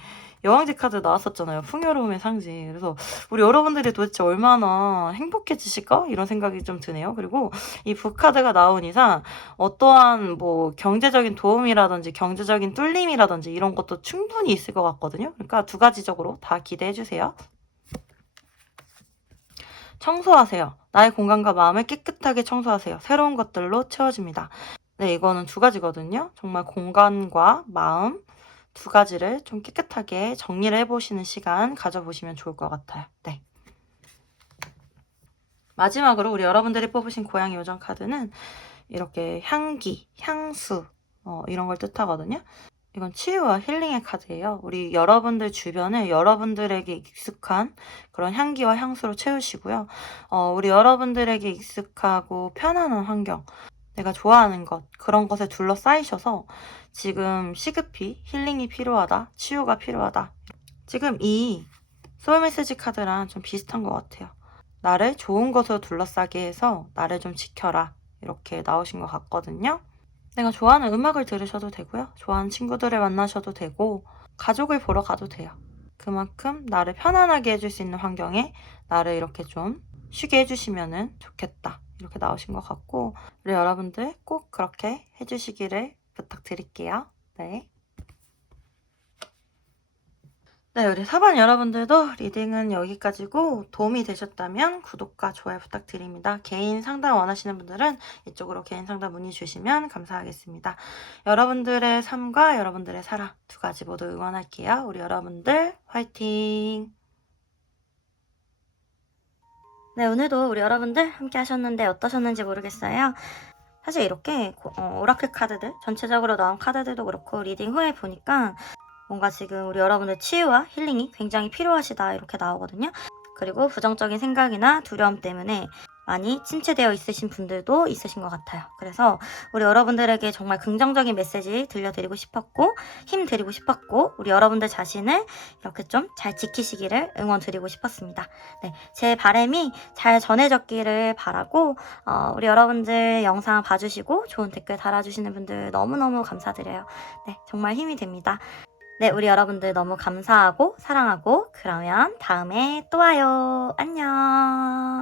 여왕제 카드 나왔었잖아요. 풍요로움의 상징. 그래서 우리 여러분들이 도대체 얼마나 행복해지실까? 이런 생각이 좀 드네요. 그리고 이 북카드가 나온 이상 어떠한 뭐 경제적인 도움이라든지 경제적인 뚫림이라든지 이런 것도 충분히 있을 것 같거든요. 그러니까 두 가지적으로 다 기대해주세요. 청소하세요. 나의 공간과 마음을 깨끗하게 청소하세요. 새로운 것들로 채워집니다. 네, 이거는 두 가지거든요. 정말 공간과 마음 두 가지를 좀 깨끗하게 정리를 해보시는 시간 가져보시면 좋을 것 같아요. 네. 마지막으로 우리 여러분들이 뽑으신 고양이 요정 카드는 이렇게 향기, 향수 이런 걸 뜻하거든요. 이건 치유와 힐링의 카드예요. 우리 여러분들 주변을 여러분들에게 익숙한 그런 향기와 향수로 채우시고요. 우리 여러분들에게 익숙하고 편안한 환경, 내가 좋아하는 것, 그런 것에 둘러싸이셔서 지금 시급히 힐링이 필요하다, 치유가 필요하다. 지금 이 소울메시지 카드랑 좀 비슷한 것 같아요. 나를 좋은 것으로 둘러싸게 해서 나를 좀 지켜라. 이렇게 나오신 것 같거든요. 내가 좋아하는 음악을 들으셔도 되고요. 좋아하는 친구들을 만나셔도 되고 가족을 보러 가도 돼요. 그만큼 나를 편안하게 해줄 수 있는 환경에 나를 이렇게 좀 쉬게 해주시면 좋겠다. 이렇게 나오신 것 같고 우리 여러분들 꼭 그렇게 해주시기를 부탁드릴게요. 네. 네, 우리 사반 여러분들도 리딩은 여기까지고 도움이 되셨다면 구독과 좋아요 부탁드립니다. 개인 상담 원하시는 분들은 이쪽으로 개인 상담 문의 주시면 감사하겠습니다. 여러분들의 삶과 여러분들의 사랑 두 가지 모두 응원할게요. 우리 여러분들 화이팅! 네, 오늘도 우리 여러분들 함께 하셨는데 어떠셨는지 모르겠어요. 사실 이렇게 오라클 카드들, 전체적으로 나온 카드들도 그렇고 리딩 후에 보니까 뭔가 지금 우리 여러분들 치유와 힐링이 굉장히 필요하시다 이렇게 나오거든요. 그리고 부정적인 생각이나 두려움 때문에 많이 침체되어 있으신 분들도 있으신 것 같아요. 그래서 우리 여러분들에게 정말 긍정적인 메시지 들려드리고 싶었고 힘 드리고 싶었고 우리 여러분들 자신을 이렇게 좀 잘 지키시기를 응원 드리고 싶었습니다. 네, 제 바람이 잘 전해졌기를 바라고 우리 여러분들 영상 봐주시고 좋은 댓글 달아주시는 분들 너무너무 감사드려요. 네, 정말 힘이 됩니다. 네, 우리 여러분들 너무 감사하고 사랑하고 그러면 다음에 또 와요. 안녕.